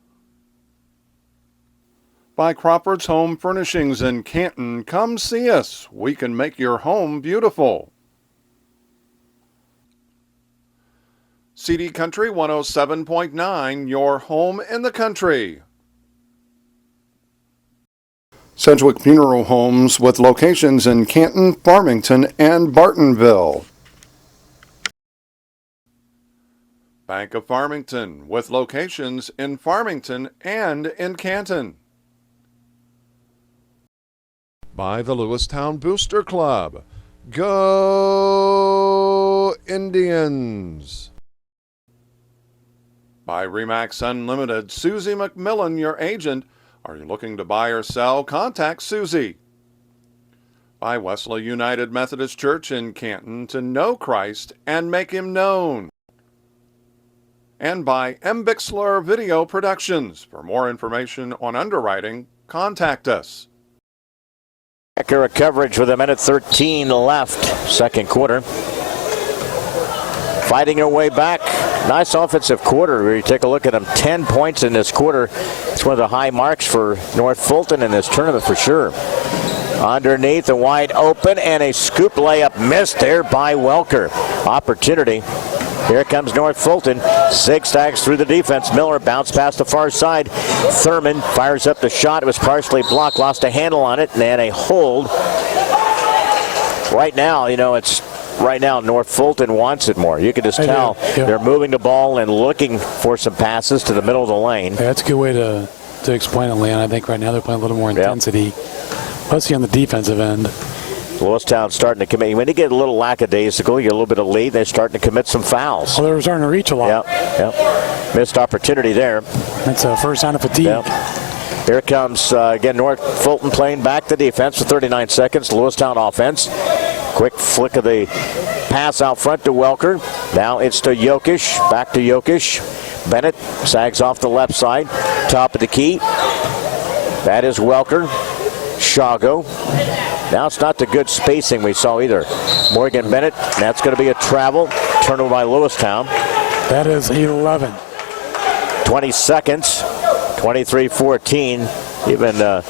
By Crawford's Home Furnishings in Canton, come see us. We can make your home beautiful. CD Country 107.9, your home in the country. Sedgwick Funeral Homes with locations in Canton, Farmington, and Bartonville. Bank of Farmington with locations in Farmington and in Canton. By the Lewistown Booster Club. Go Indians! By Remax Unlimited, Susie McMillan, your agent. Are you looking to buy or sell? Contact Susie. By Wesley United Methodist Church in Canton, to know Christ and make him known. And by M. Bixler Video Productions. For more information on underwriting, contact us. Accurate coverage with 1:13 left, second quarter. Fighting her way back. Nice offensive quarter where you take a look at them. 10 points in this quarter. It's one of the high marks for North Fulton in this tournament for sure. Underneath, a wide open and a scoop layup missed there by Welker. Opportunity. Here comes North Fulton. Zigzags through the defense. Miller bounced past the far side. Thurman fires up the shot. It was partially blocked. Lost a handle on it and then a hold. Right now, North Fulton wants it more. You can just tell they're moving the ball and looking for some passes to the middle of the lane. Yeah, that's a good way to explain it, Leon. I think right now they're playing a little more intensity, mostly on the defensive end. Lewistown starting to commit. When you get a little lackadaisical, you get a little bit of lead, they're starting to commit some fouls. Well, they're starting to reach a lot. Yep. Missed opportunity there. That's a first sign of fatigue. Yep. Here comes, again, North Fulton playing back the defense for 39 seconds. Lewistown offense. Quick flick of the pass out front to Welker. Now it's to Jokic. Back to Jokic. Bennett sags off the left side. Top of the key. That is Welker. Shago. Now it's not the good spacing we saw either. Morgan Bennett. That's going to be a travel. Turnover by Lewistown. That is 11. 20 seconds. 23-14. Even the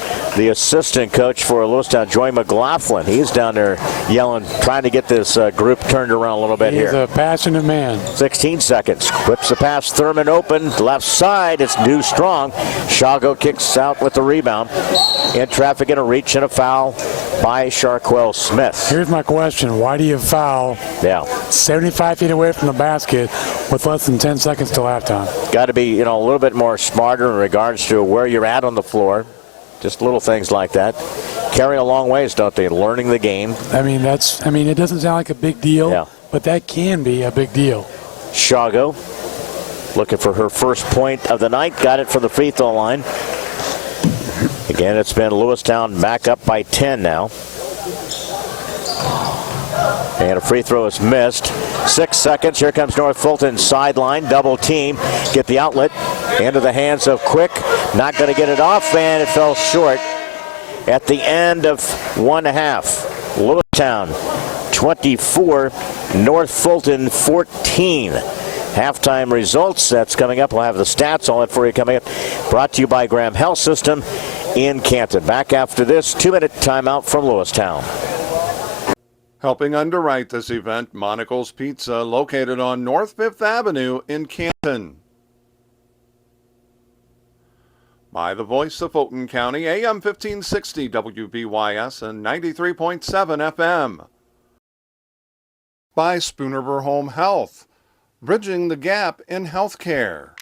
assistant coach for Lewistown, Joy McLaughlin, he's down there yelling, trying to get this group turned around a little bit here. He's a passionate man. 16 seconds. Whips the pass. Thurman open. Left side. It's New Strong. Shago kicks out with the rebound. In traffic and a reach and a foul by Sharquell Smith. Here's my question. Why do you foul 75 feet away from the basket with less than 10 seconds till halftime? Got to be, a little bit more smarter in regards to where you're at on the floor. Just little things like that. Carry a long ways, don't they? Learning the game. It doesn't sound like a big deal, but that can be a big deal. Shago looking for her first point of the night. Got it from the free throw line. Again, it's been Lewistown back up by 10 now. And a free throw is missed. 6 seconds. Here comes North Fulton sideline. Double team. Get the outlet. Into the hands of Quick. Not going to get it off, and it fell short at the end of 1/2. Lewistown 24, North Fulton 14. Halftime results. That's coming up. We'll have the stats. All that for you coming up. Brought to you by Graham Health System in Canton. Back after this 2-minute timeout from Lewistown. Helping underwrite this event, Monocle's Pizza, located on North 5th Avenue in Canton. By the voice of Fulton County, AM 1560 WBYS and 93.7 FM. By Spoonerver Home Health, bridging the gap in healthcare.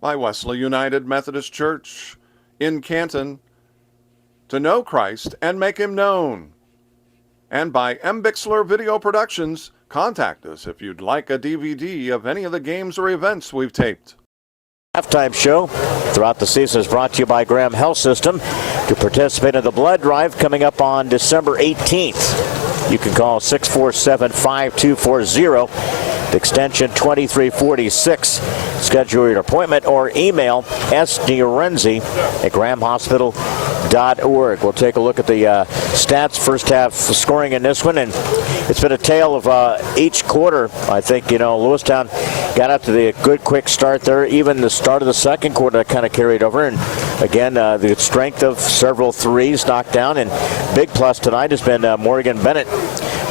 By Wesley United Methodist Church in Canton, to know Christ and make him known. And by M. Bixler Video Productions, contact us if you'd like a DVD of any of the games or events we've taped. Halftime show throughout the season is brought to you by Graham Health System. To participate in the blood drive coming up on December 18th, you can call 647-5240, extension 2346. Schedule your appointment or email sdrenzi@grahamhospital.org. We'll take a look at the stats, first half scoring in this one, and it's been a tale of each quarter. I think, Lewistown got out to the good quick start there. Even the start of the second quarter that kind of carried over, and again, the strength of several threes knocked down, and big plus tonight has been Morgan Bennett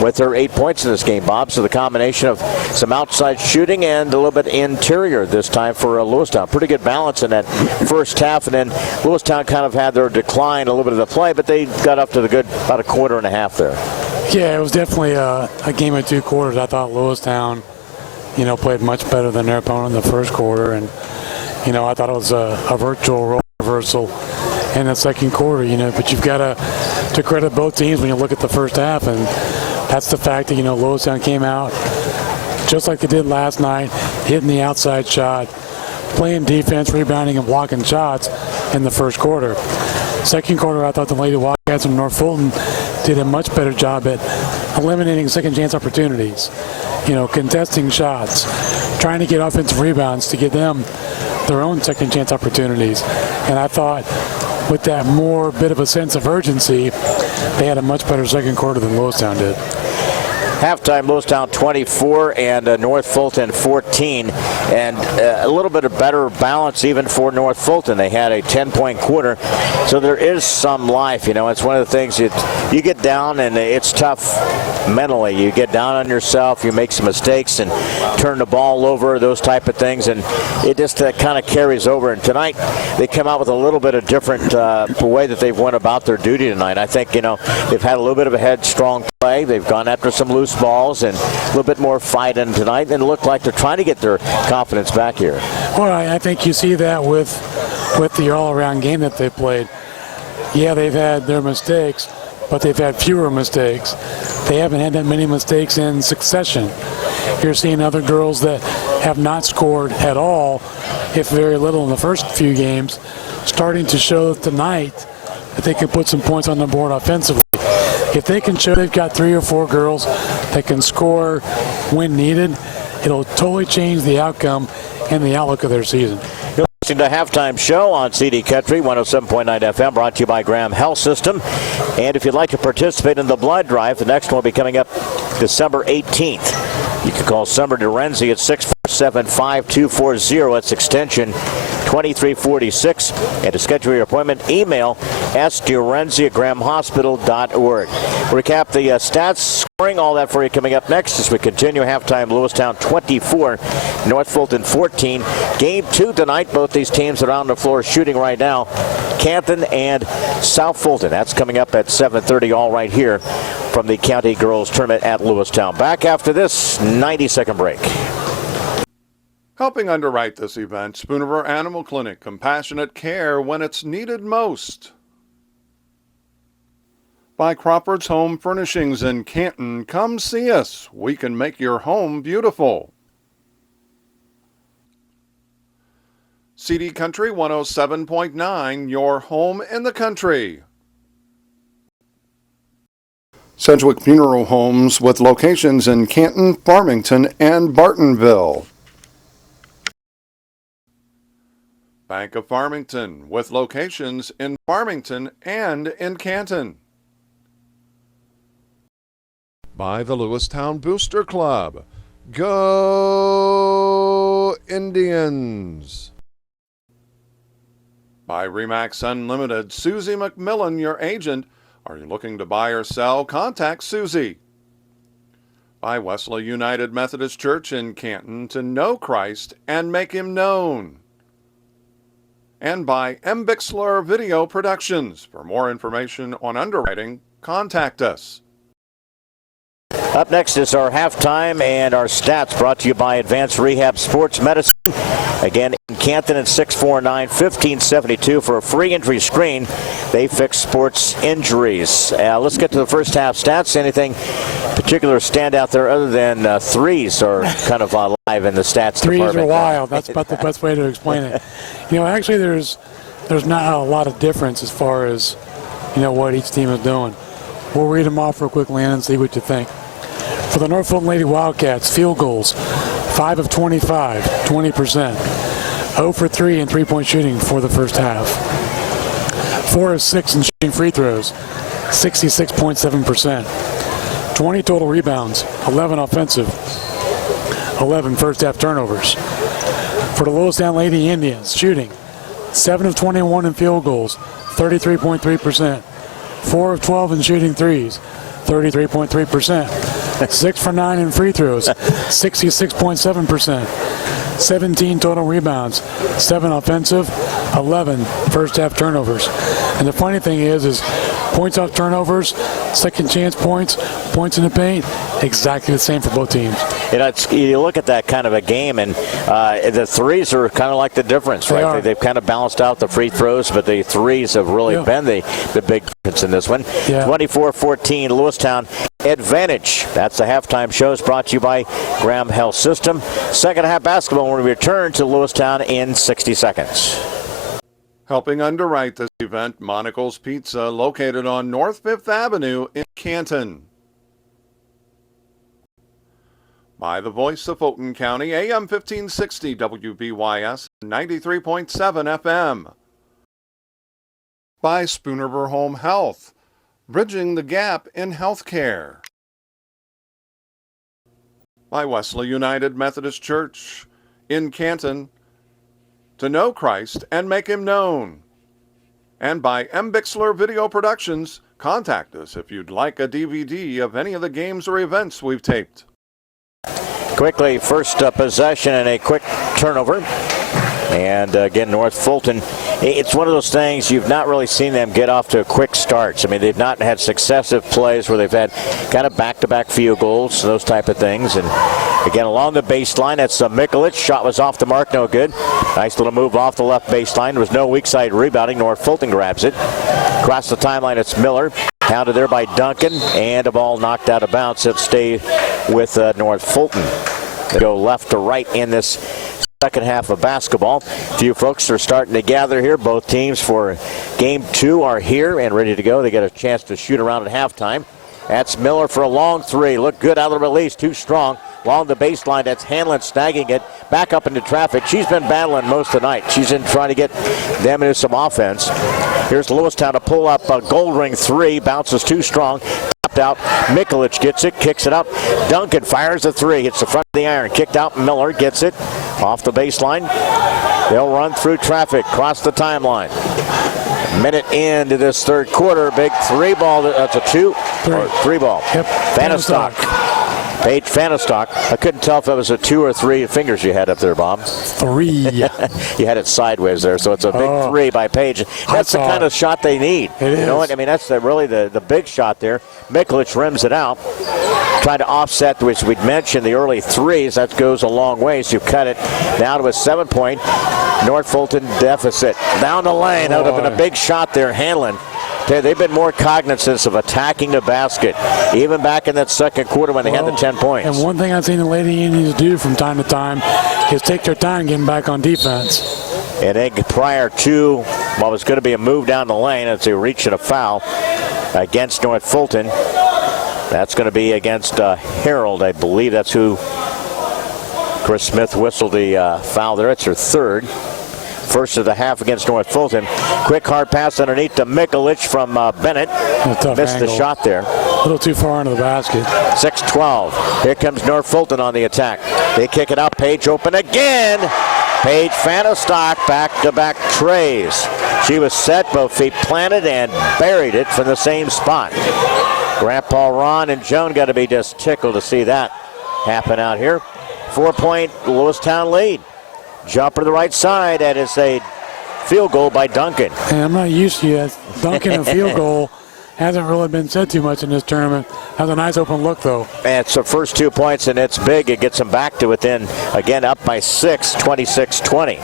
with her 8 points in this game, Bob. So the combination of some outside shooting and a little bit interior this time for Lewistown. Pretty good balance in that first half, and then Lewistown kind of had their decline a little bit of the play, but they got up to the good about a quarter and a half there. Yeah, it was definitely a game of 2 quarters. I thought Lewistown, played much better than their opponent in the first quarter, and I thought it was a virtual role reversal in the second quarter. But you've got to credit both teams when you look at the first half, and that's the fact that Lewistown came out just like they did last night, hitting the outside shot, playing defense, rebounding, and blocking shots in the first quarter. Second quarter, I thought the Lady Wildcats from North Fulton did a much better job at eliminating second chance opportunities, contesting shots, trying to get offensive rebounds to get them their own second chance opportunities. And I thought with that more bit of a sense of urgency, they had a much better second quarter than Lewistown did. Halftime, Lewistown 24 and North Fulton 14, and a little bit of better balance even for North Fulton. They had a 10-point quarter, so there is some life. It's one of the things that you get down, and it's tough mentally. You get down on yourself, you make some mistakes and turn the ball over, those type of things, and it just kind of carries over. And tonight, they come out with a little bit of different way that they've went about their duty tonight. I think, they've had a little bit of a headstrong play. They've gone after some loose balls and a little bit more fight in tonight, and it looked like they're trying to get their confidence back here. Well, I think you see that with the all-around game that they played. Yeah, they've had their mistakes, but they've had fewer mistakes. They haven't had that many mistakes in succession. You're seeing other girls that have not scored at all, if very little, in the first few games, starting to show tonight that they can put some points on the board offensively. If they can show they've got 3 or 4 girls that can score when needed, it'll totally change the outcome and the outlook of their season. You're listening to Halftime Show on CD Country 107.9 FM, brought to you by Graham Health System. And if you'd like to participate in the blood drive, the next one will be coming up December 18th. You can call Summer DeRenzi at 647-5240. That's extension 2346. And to schedule your appointment, email sdurenzi@grahamhospital.org. Recap the stats, scoring, all that for you coming up next as we continue. Halftime, Lewistown 24, North Fulton 14. Game 2 tonight. Both these teams are on the floor shooting right now. Canton and South Fulton. That's coming up at 7:30, all right here from the County Girls Tournament at Lewistown. Back after this 90-second break. Helping underwrite this event, Spooner Animal Clinic, compassionate care when it's needed most. By Crawford's Home Furnishings in Canton, come see us. We can make your home beautiful. CD Country 107.9, your home in the country. Sedgwick Funeral Homes with locations in Canton, Farmington, and Bartonville. Bank of Farmington with locations in Farmington and in Canton. By the Lewistown Booster Club. Go Indians! By Remax Unlimited, Susie McMillan, your agent. Are you looking to buy or sell? Contact Susie. By Wesley United Methodist Church in Canton, to know Christ and make him known. And by M. Bixler Video Productions. For more information on underwriting, contact us. Up next is our halftime and our stats, brought to you by Advanced Rehab Sports Medicine. Again, in Canton at 649-1572 for a free injury screen. They fix sports injuries. Let's get to the first half stats. Anything particular stand out there other than threes are kind of live in the stats Threes department? are wild. That's about the best way to explain it. Actually, there's not a lot of difference as far as, what each team is doing. We'll read them off real quickly and see what you think. For the North Fulton Lady Wildcats, field goals, 5 of 25, 20%. 0 for 3 in three-point shooting for the first half. 4 of 6 in shooting free throws, 66.7%. 20 total rebounds, 11 offensive, 11 first half turnovers. For the Lewistown Lady Indians, shooting, 7 of 21 in field goals, 33.3%. 4 of 12 in shooting threes, 33.3%. 6 for 9 in free throws, 66.7%. 17 total rebounds, 7 offensive, 11 first half turnovers. And the funny thing is points off turnovers, second chance points, points in the paint, exactly the same for both teams. You know, you look at that kind of a game, and the threes are kind of like the difference, right? They've kind of balanced out the free throws, but the threes have really been the big difference in this one. 24-14, Lewistown advantage. That's the halftime show. Is brought to you by Graham Health System. Second half basketball when we return to Lewistown in 60 seconds. Helping underwrite this event, Monocle's Pizza, located on North 5th Avenue in Canton. By the voice of Fulton County, AM 1560 WBYS, 93.7 FM. By Spoonerver Home Health, bridging the gap in healthcare. By Wesley United Methodist Church in Canton, to know Christ and make him known. And by M. Bixler Video Productions, contact us if you'd like a DVD of any of the games or events we've taped. Quickly, first possession and a quick turnover. And again, North Fulton, it's one of those things you've not really seen them get off to quick starts. I mean, they've not had successive plays where they've had kind of back-to-back field goals, those type of things. And again, along the baseline, that's Mikulich. Shot was off the mark, no good. Nice little move off the left baseline. There was no weak side rebounding. North Fulton grabs it. Across the timeline, it's Miller. Counted there by Duncan, and a ball knocked out of bounds. It'll stay with North Fulton. They go left to right in this second half of basketball. A few folks are starting to gather here. Both teams for game 2 are here and ready to go. They get a chance to shoot around at halftime. That's Miller for a long three. Look good out of the release. Too strong. Along the baseline, that's Hanlon snagging it. Back up into traffic. She's been battling most of the night. She's in trying to get them into some offense. Here's Lewistown to pull up a gold ring three. Bounces too strong. Tapped out. Mikulich gets it. Kicks it up. Duncan fires a three. Hits the front of the iron. Kicked out. Miller gets it. Off the baseline. They'll run through traffic. Cross the timeline. Minute into this third quarter. Big three ball. That's a three ball. Yep. Fanistock. Paige Fanistock. I couldn't tell if it was a 2 or 3 fingers you had up there, Bob. 3. You had it sideways there, so it's a big 3 by Paige. That's the kind of shot they need. It is. You know what? I mean, that's really the big shot there. Mikulich rims it out. Trying to offset, which we'd mentioned, the early threes. That goes a long ways. You cut it down to a 7-point North Fulton deficit. Down the lane. That would have been a big shot there. Hanlon. They've been more cognizant of attacking the basket, even back in that second quarter when they had the 10 points. And one thing I've seen the Lady Indians do from time to time is take their time getting back on defense. And then prior to what was going to be a move down the lane as they reach at a foul against North Fulton. That's going to be against Harold, I believe. That's who Chris Smith whistled the foul there. It's her third. First of the half against North Fulton. Quick hard pass underneath to Mikulich from Bennett. Missed the shot there. A little too far into the basket. 6-12. Here comes North Fulton on the attack. They kick it out. Paige open again. Paige Fanistock back-to-back trays. She was set, both feet planted, and buried it from the same spot. Grandpa Ron and Joan got to be just tickled to see that happen out here. 4-point Lewistown lead. Jumper to the right side, and it's a field goal by Duncan. And I'm not used to it. Duncan and field goal hasn't really been said too much in this tournament. Has a nice open look, though. And it's the first 2 points, and it's big. It gets them back to within, again, up by 6, 26-20.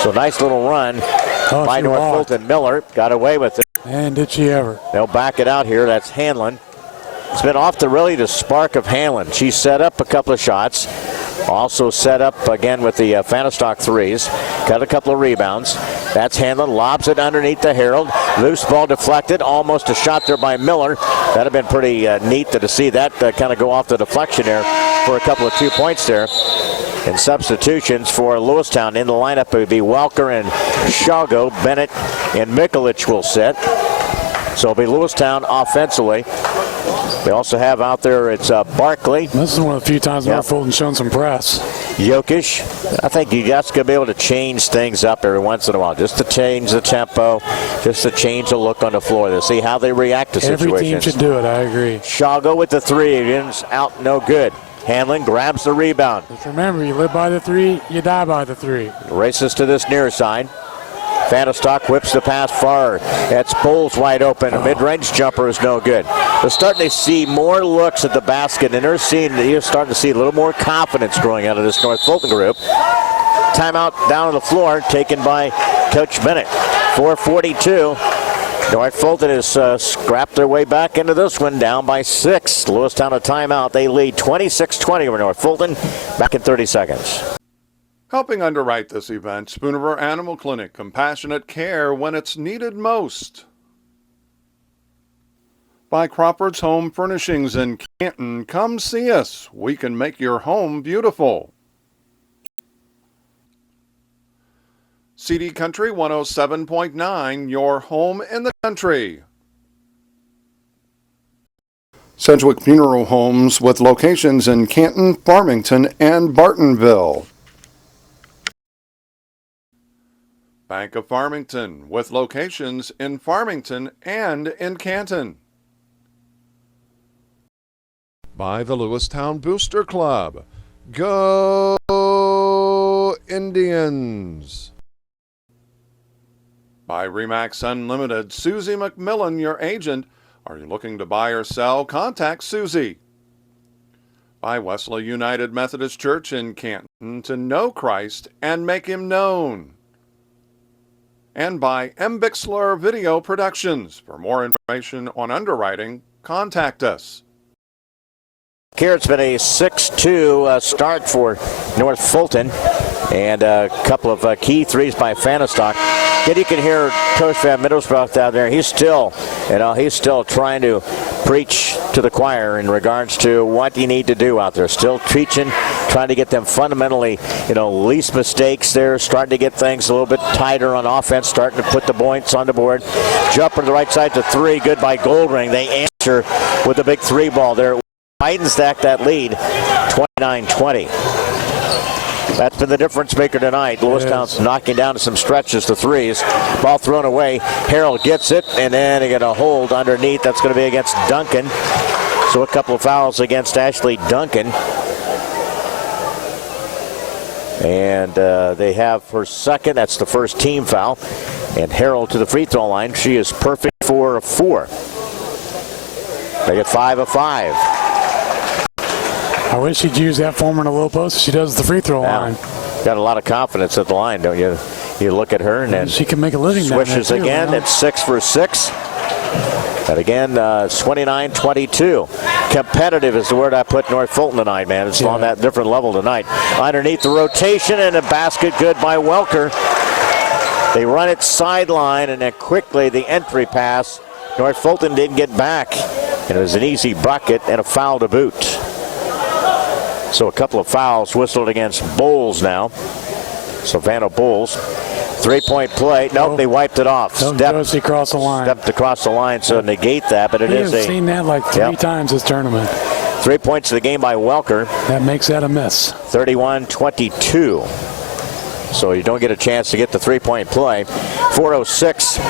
So nice little run by North Fulton. Miller got away with it. And did she ever. They'll back it out here. That's Hanlon. It's been off the spark of Hanlon. She set up a couple of shots. Also set up again with the Fanistock threes. Got a couple of rebounds. That's Hanlon. Lobs it underneath the Harold. Loose ball deflected. Almost a shot there by Miller. That'd have been pretty neat to see that kind of go off the deflection there for a couple of 2 points there. And substitutions for Lewistown in the lineup would be Welker and Shago. Bennett and Mikulich will sit. So it'll be Lewistown offensively. They also have out there, it's Barkley. This is one of the few times North Fulton's shown some press. Jokic. I think you guys got to be able to change things up every once in a while, just to change the tempo, just to change the look on the floor, to see how they react to situations. Every team should do it, I agree. Shago with the three, against out, no good. Hanlon grabs the rebound. Just remember, you live by the three, you die by the three. Races to this near side. Vanderstock whips the pass far. That's Bowles wide open. A mid-range jumper is no good. They're starting to see more looks at the basket, and you're starting to see a little more confidence growing out of this North Fulton group. Timeout down on the floor taken by Coach Bennett. 4:42. North Fulton has scrapped their way back into this one, down by 6. Lewistown a timeout. They lead 26-20 over North Fulton. Back in 30 seconds. Helping underwrite this event, Spooniver Animal Clinic, compassionate care when it's needed most. By Crawford's Home Furnishings in Canton, come see us. We can make your home beautiful. CD Country 107.9, your home in the country. Sedgwick Funeral Homes with locations in Canton, Farmington, and Bartonville. Bank of Farmington with locations in Farmington and in Canton. By the Lewistown Booster Club. Go Indians! By Remax Unlimited, Susie McMillan, your agent. Are you looking to buy or sell? Contact Susie. By Wesley United Methodist Church in Canton, to know Christ and make him known. And by M. Bixler Video Productions. For more information on underwriting, contact us. Here it's been a 6-2 start for North Fulton, and a couple of key threes by Vanderstock. Yet you can hear Coach Van Middlesbrough out there. He's still trying to preach to the choir in regards to what you need to do out there. Still teaching, trying to get them fundamentally, least mistakes there, starting to get things a little bit tighter on offense, starting to put the points on the board. Jumper to the right side to three, good by Goldring. They answer with a big three ball there. Biden stacked that lead, 29-20. That's been the difference maker tonight. Lewistown's knocking down some stretches to threes. Ball thrown away. Harold gets it, and then they get a hold underneath. That's going to be against Duncan. So a couple of fouls against Ashley Duncan. And they have her second. That's the first team foul. And Harold to the free throw line. She is perfect for a 4. They get 5 of 5. I wish she'd use that form in a low post. She does the free throw line. Got a lot of confidence at the line, don't you? You look at her and then she can make a living. Swishes down there too, again. It's 6 for 6. And again, 29-22. Competitive is the word I put North Fulton tonight, man. It's on that different level tonight. Underneath the rotation and a basket good by Welker. They run it sideline and then quickly the entry pass. North Fulton didn't get back. And it was an easy bucket and a foul to boot. So a couple of fouls whistled against Bowles now. Savannah Bowles. 3-point play. Nope, they wiped it off. Stepped across the line. Stepped across the line, so negate that, but it is a... We've seen that like 3 times this tournament. 3 points to the game by Welker. That makes that a miss. 31-22. So you don't get a chance to get the 3-point play. 4:06.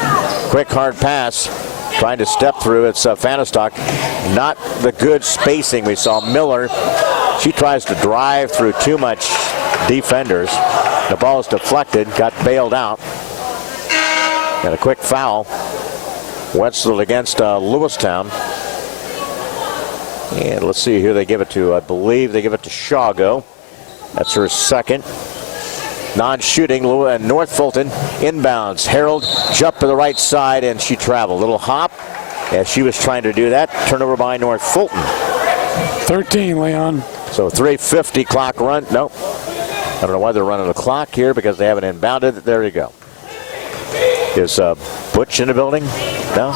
Quick hard pass. Trying to step through. It's Vanderstock. Not the good spacing we saw. Miller, she tries to drive through too much defenders. The ball is deflected, got bailed out. And a quick foul. Wetzel against Lewistown. And let's see who they give it to. I believe they give it to Shago. That's her second. Non-shooting, North Fulton inbounds. Harold jump to the right side, and she traveled. Little hop as she was trying to do that. Turnover by North Fulton. 13, Leon. So 3:50 clock run. Nope. I don't know why they're running the clock here because they haven't inbounded it. There you go. Is Butch in the building? No.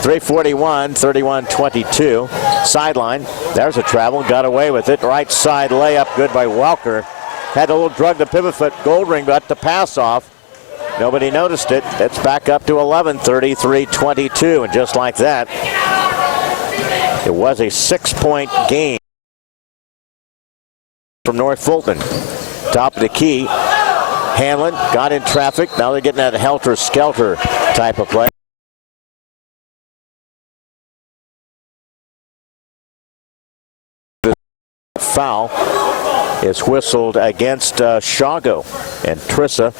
3:41, 31-22. Sideline. There's a travel. Got away with it. Right side layup. Good by Welker. Had a little drug the pivot foot. Goldring got the pass off. Nobody noticed it. It's back up to 11, 33-22. And just like that, It was a 6-point game from North Fulton. Top of the key. Hanlon got in traffic. Now they're getting that helter-skelter type of play. Foul is whistled against Shago, and Trissa,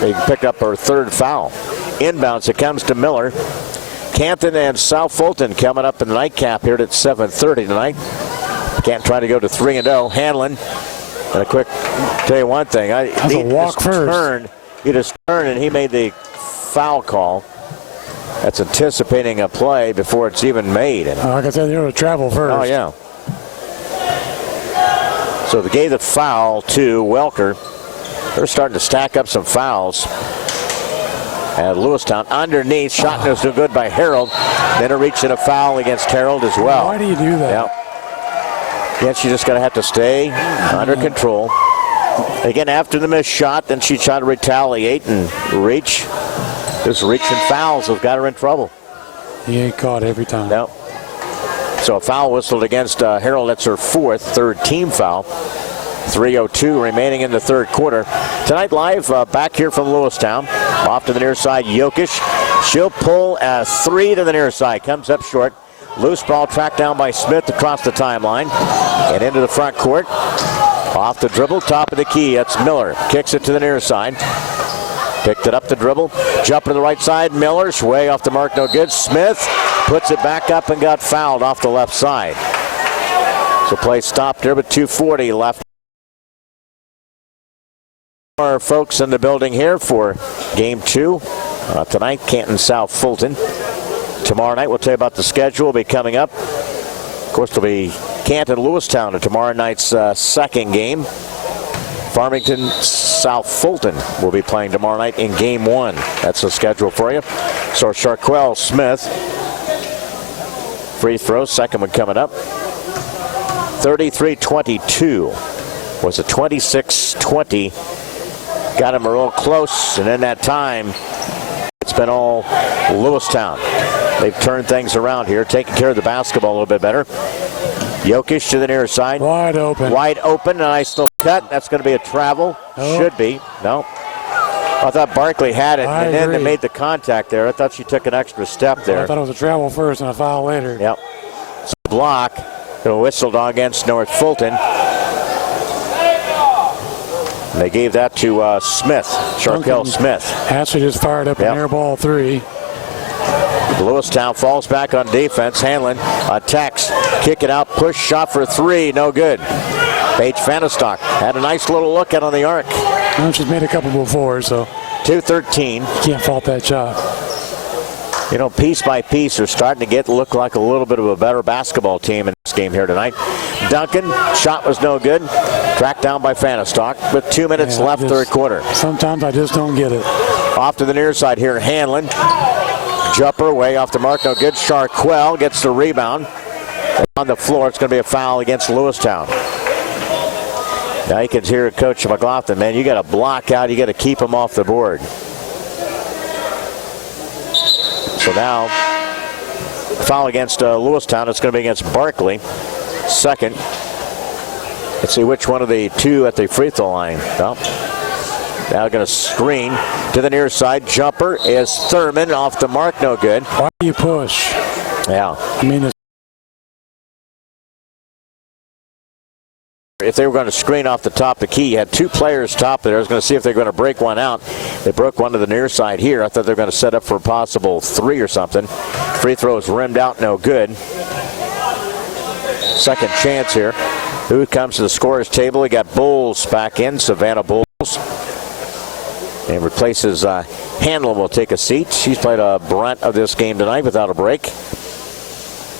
they picked up her third foul. Inbounds, it comes to Miller. Canton and South Fulton coming up in the nightcap here at 7:30 tonight. Can't try to go to 3-0. Hanlon, and a quick, tell you one thing. That's a walk first. He just turned and he made the foul call. That's anticipating a play before it's even made. And, like I said, they're going to travel first. Oh, yeah. So they gave the foul to Welker. They're starting to stack up some fouls. And Lewistown underneath. Shot was no good by Harold. Then a reach and a foul against Harold as well. Why do you do that? Yep. Yes, you just got to have to stay under control. Again, after the missed shot, then she tried to retaliate and reach. This reach and fouls have got her in trouble. He ain't caught every time. No. So a foul whistled against Harold. That's her third team foul. 3:02 remaining in the third quarter. Tonight live back here from Lewistown. Off to the near side, Jokic. She'll pull a three to the near side. Comes up short. Loose ball tracked down by Smith across the timeline. And into the front court. Off the dribble, top of the key. That's Miller. Kicks it to the near side. Picked it up the dribble. Jumper to the right side. Miller's way off the mark. No good. Smith puts it back up and got fouled off the left side. So play stopped there, but 2:40 left. More folks in the building here for game 2. Tonight, Canton South Fulton. Tomorrow night, we'll tell you about the schedule. Will be coming up. Of course, it'll be Canton Lewistown in tomorrow night's second game. Farmington South Fulton will be playing tomorrow night in game 1. That's the schedule for you. So Sharquell Smith. Free throw, second one coming up. 33-22. Was it 26-20? Got him real close, and in that time, it's been all Lewistown. They've turned things around here, taking care of the basketball a little bit better. Jokic to the near side. Wide open. Wide open, a nice little cut. That's going to be a travel. Oh. Should be. No. I thought Barkley had it, and then they agree. made the contact there. I thought she took an extra step there. I thought it was a travel first and a foul later. Yep. So block. Going to whistle against North Fulton. And they gave that to Smith, Sharquell Smith. Ashley just fired up an air ball three. Lewistown falls back on defense. Hanlon attacks, kick it out, push, shot for three, no good. Paige Fanistock had a nice little look at on the arc. Well, she's made a couple before, so 2:13. Can't fault that shot. You know, piece by piece, they're starting to look like a little bit of a better basketball team in this game here tonight. Duncan, shot was no good. Tracked down by Fanistock with 2 minutes left, third quarter. Sometimes I just don't get it. Off to the near side here, Hanlon. Jumper way off the mark, no good. Sharquell gets the rebound. On the floor, it's going to be a foul against Lewistown. Now you can hear Coach McLaughlin, man, you got to block out, you got to keep them off the board. So now, foul against Lewistown. It's going to be against Barkley. Second. Let's see which one of the two at the free throw line. Well, now going to screen to the near side. Jumper is Thurman off the mark. No good. Why do you push? Yeah. I mean, if they were going to screen off the top of the key, you had two players top there. I was going to see if they're going to break one out. They broke one to the near side here. I thought they were going to set up for a possible three or something. Free throw is rimmed out, no good. Second chance here. Who comes to the scorer's table? We got Bowles back in, Savannah Bowles. And replaces Hanlon will take a seat. She's played a brunt of this game tonight without a break.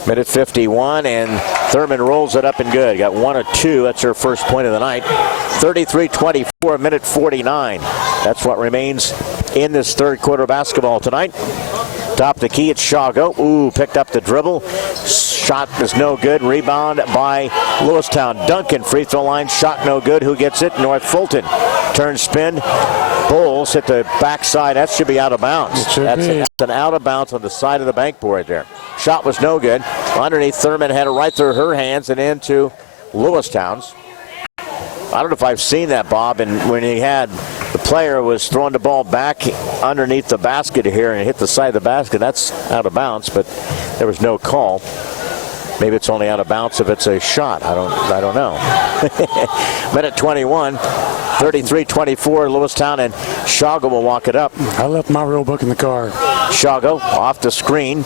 Minute 51, and Thurman rolls it up and good. Got 1 or 2. That's her first point of the night. 33-24, minute 49. That's what remains in this third quarter of basketball tonight. Top of the key, it's Shago. Ooh, picked up the dribble. Shot is no good. Rebound by Lewistown. Duncan, free throw line. Shot no good. Who gets it? North Fulton. Turn spin. Bowles hit the backside. That should be out of bounds. That's an out of bounds on the side of the backboard there. Shot was no good. underneath. Thurman had it right through her hands and into Lewistown's. I don't know if I've seen that, Bob, and when he had the player was throwing the ball back underneath the basket here and hit the side of the basket. That's out of bounds, but there was no call. Maybe it's only out of bounds if it's a shot. I don't know. Minute 21, 33-24, Lewistown, and Shago will walk it up. I left my rule book in the car. Shago off the screen.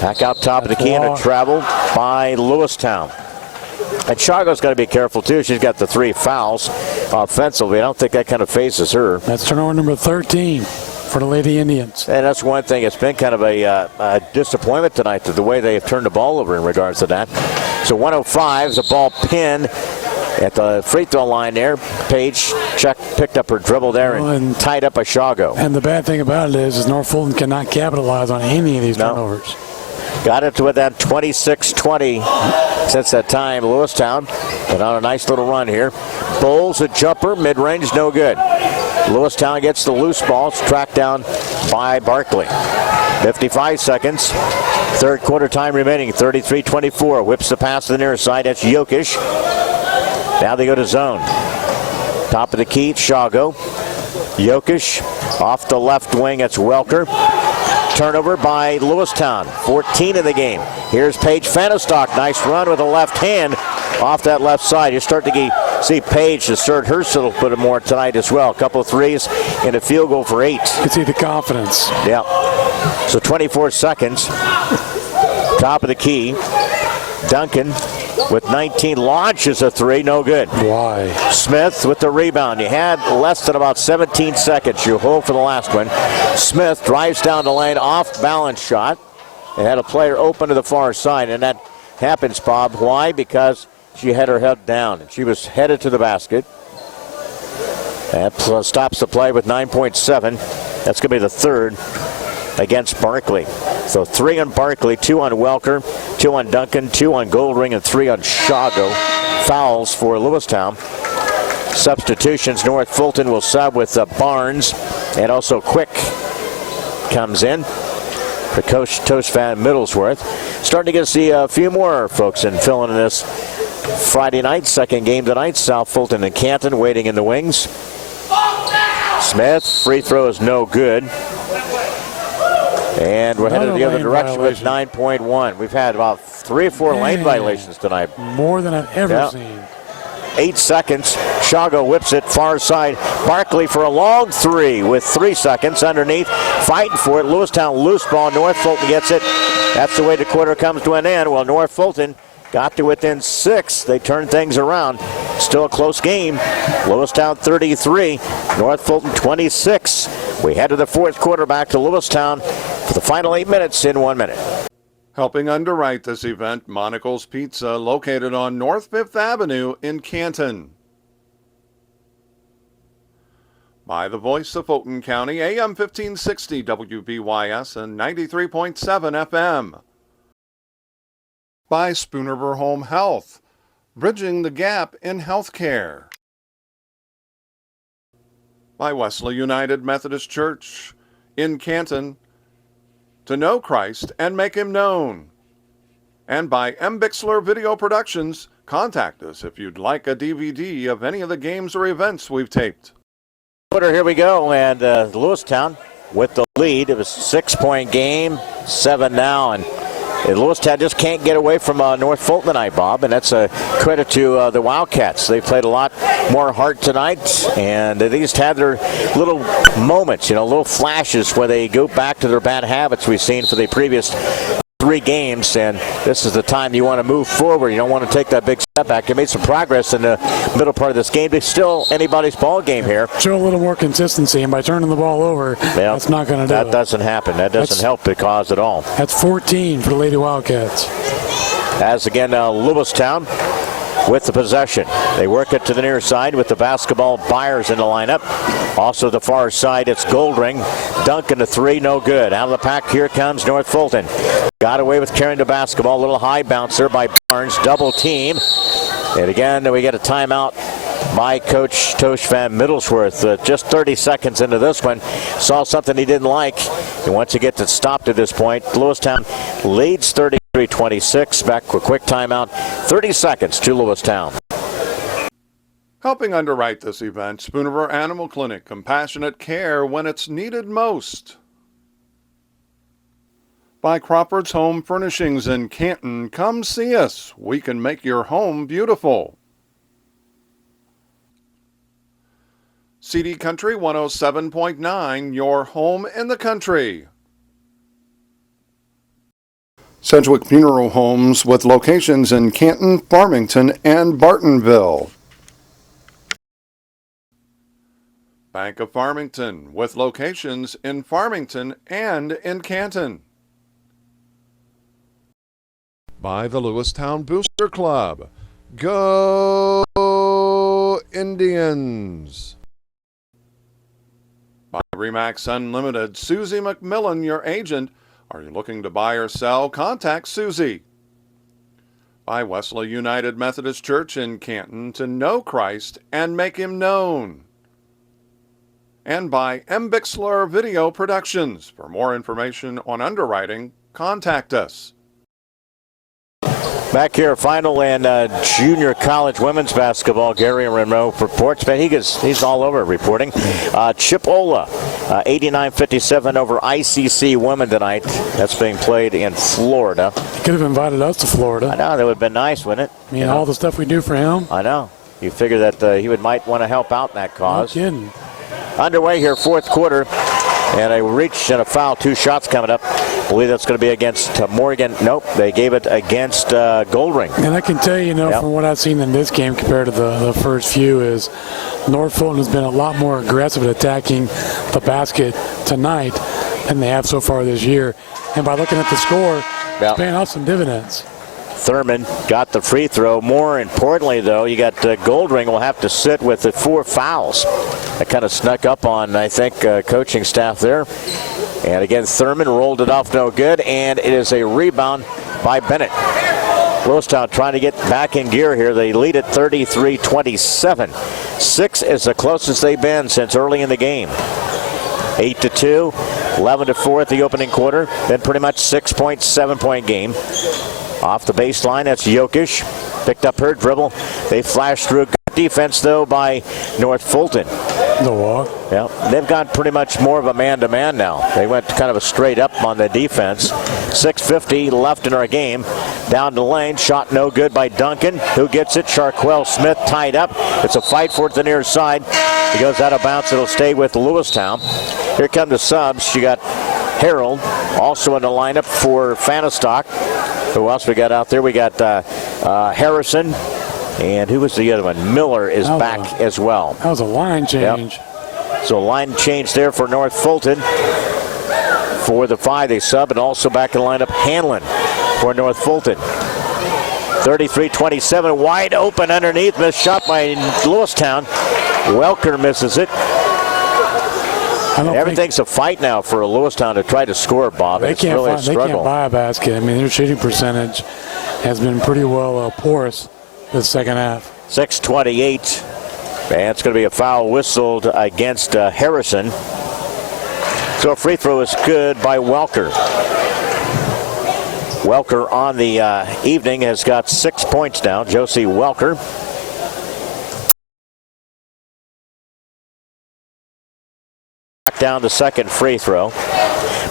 Back out top of the key, and a travel by Lewistown. And Shago's got to be careful, too. She's got the 3 fouls offensively. I don't think that kind of phases her. That's turnover number 13 for the Lady Indians. And that's one thing. It's been kind of a disappointment tonight, the way they have turned the ball over in regards to that. So 105 is a ball pin at the free throw line there. Paige picked up her dribble there and tied up a Shago. And the bad thing about it is North Fulton cannot capitalize on any of these turnovers. Got it to within 26-20 since that time. Lewistown been on a nice little run here. Bowles a jumper, mid-range, no good. Lewistown gets the loose ball. It's tracked down by Barkley. 55 seconds. Third quarter time remaining. 33-24. Whips the pass to the near side. That's Jokic. Now they go to zone. Top of the key, Shago. Jokic off the left wing. It's Welker. Turnover by Lewistown. 14 in the game. Here's Paige Fanistock. Nice run with a left hand off that left side. You're starting to see Paige assert her a little bit more tonight as well. A couple of threes and a field goal for 8. You can see the confidence. Yeah. So 24 seconds. Top of the key. Duncan with 19 launches a 3, no good. Why? Smith with the rebound. You had less than about 17 seconds. You hold for the last one. Smith drives down the lane, off balance shot. They had a player open to the far side, and that happens, Bob. Why? Because she had her head down, and she was headed to the basket. That stops the play with 9.7. That's going to be the third against Barkley. So 3 on Barkley, 2 on Welker, 2 on Duncan, 2 on Goldring, and 3 on Shago. Fouls for Lewistown. Substitutions, North Fulton will sub with Barnes, and also Quick comes in for Coach Van Middlesworth. Starting to get to see a few more folks in filling in this Friday night, second game tonight. South Fulton and Canton waiting in the wings. Smith, free throw is no good. And we're headed the other direction with 9.1. We've had about 3 or 4 lane violations tonight. More than I've ever seen. 8 seconds. Shago whips it far side. Barkley for a long 3 with 3 seconds underneath. Fighting for it. Lewistown loose ball. North Fulton gets it. That's the way the quarter comes to an end. Well, North Fulton got to within 6. They turned things around. Still a close game. Lewistown 33. North Fulton 26. We head to the fourth quarter, back to Lewistown for the final 8 minutes in 1 minute. Helping underwrite this event, Monocle's Pizza, located on North 5th Avenue in Canton. By the voice of Fulton County, AM 1560 WBYS and 93.7 FM. By Spoonerver Home Health, bridging the gap in healthcare. By Wesley United Methodist Church in Canton, to know Christ and make him known. And by M. Bixler Video Productions, contact us if you'd like a DVD of any of the games or events we've taped. Here we go, and Lewistown with the lead. It was a 6-point game, 7 now, and Lewistown just can't get away from North Fulton tonight, Bob, and that's a credit to the Wildcats. They played a lot more heart tonight, and they just had their little moments, little flashes where they go back to their bad habits we've seen for the previous 3 games, and this is the time you want to move forward. You don't want to take that big step back. They made some progress in the middle part of this game. It's still anybody's ball game here. Show a little more consistency, and by turning the ball over, that's not going to do it. That doesn't happen. That doesn't help the cause at all. That's 14 for the Lady Wildcats. As again, Lewistown with the possession. They work it to the near side with the basketball. Byers in the lineup. Also the far side, it's Goldring. Duncan to 3, no good. Out of the pack, here comes North Fulton. Got away with carrying the basketball. A little high bouncer by Barnes. Double team. And again, we get a timeout by Coach Tosh Van Middlesworth. Just 30 seconds into this one, saw something he didn't like. And once he gets it stopped at this point, Lewistown leads 33-26. Back with a quick timeout. 30 seconds to Lewistown. Helping underwrite this event, Spooniver Animal Clinic, compassionate care when it's needed most. By Crawford's Home Furnishings in Canton, come see us. We can make your home beautiful. CD Country 107.9, your home in the country. Sedgwick Funeral Homes with locations in Canton, Farmington, and Bartonville. Bank of Farmington with locations in Farmington and in Canton. By the Lewistown Booster Club. Go Indians! By Remax Unlimited, Susie McMillan, your agent. Are you looking to buy or sell? Contact Susie. By Wesley United Methodist Church in Canton, to know Christ and make him known. And by M. Bixler Video Productions. For more information on underwriting, contact us. Back here, final and junior college women's basketball. Gary Monroe reports, but he's all over reporting. Chipola, 89-57 over ICC women tonight. That's being played in Florida. He could have invited us to Florida. I know, that would have been nice, wouldn't it? I mean, all the stuff we do for him. I know. You figure that he might want to help out in that cause. No kidding. Underway here, fourth quarter, and a reach and a foul. 2 shots coming up. I believe that's going to be against Morgan. Nope, they gave it against Goldring. And I can tell you, from what I've seen in this game compared to the first few, is North Fulton has been a lot more aggressive at attacking the basket tonight than they have so far this year. And by looking at the score, it's paying off some dividends. Thurman got the free throw. More importantly, though, you got Goldring will have to sit with the 4 fouls. That kind of snuck up on, I think, coaching staff there. And again, Thurman rolled it off, no good, and it is a rebound by Bennett. Lewistown trying to get back in gear here. They lead at 33-27. 6 is the closest they've been since early in the game. 8-2, 11-4 at the opening quarter. Then pretty much 6-point, 7-point game. Off the baseline, that's Jokic. Picked up her dribble. They flashed through. Good defense, though, by North Fulton. The walk. Yeah, they've got pretty much more of a man-to-man now. They went kind of a straight up on the defense. 6:50 left in our game. Down the lane, shot no good by Duncan. Who gets it? Sharquell Smith tied up. It's a fight for it to the near side. He goes out of bounds. It'll stay with Lewistown. Here come the subs. You got Harold also in the lineup for Fanistock. Who else we got out there? We got Harrison. And who was the other one? Miller is back as well. That was a line change. Yep. So a line change there for North Fulton. For the 5, they sub, and also back in the lineup, Hanlon for North Fulton. 33-27, wide open underneath. Missed shot by Lewistown. Welker misses it. Everything's a fight now for Lewistown to try to score, Bob. They can't buy a basket. I mean, their shooting percentage has been pretty well porous this second half. 6:28. And it's going to be a foul whistled against Harrison. So a free throw is good by Welker. Welker on the evening has got 6 points now. Josie Welker. Down the second free throw.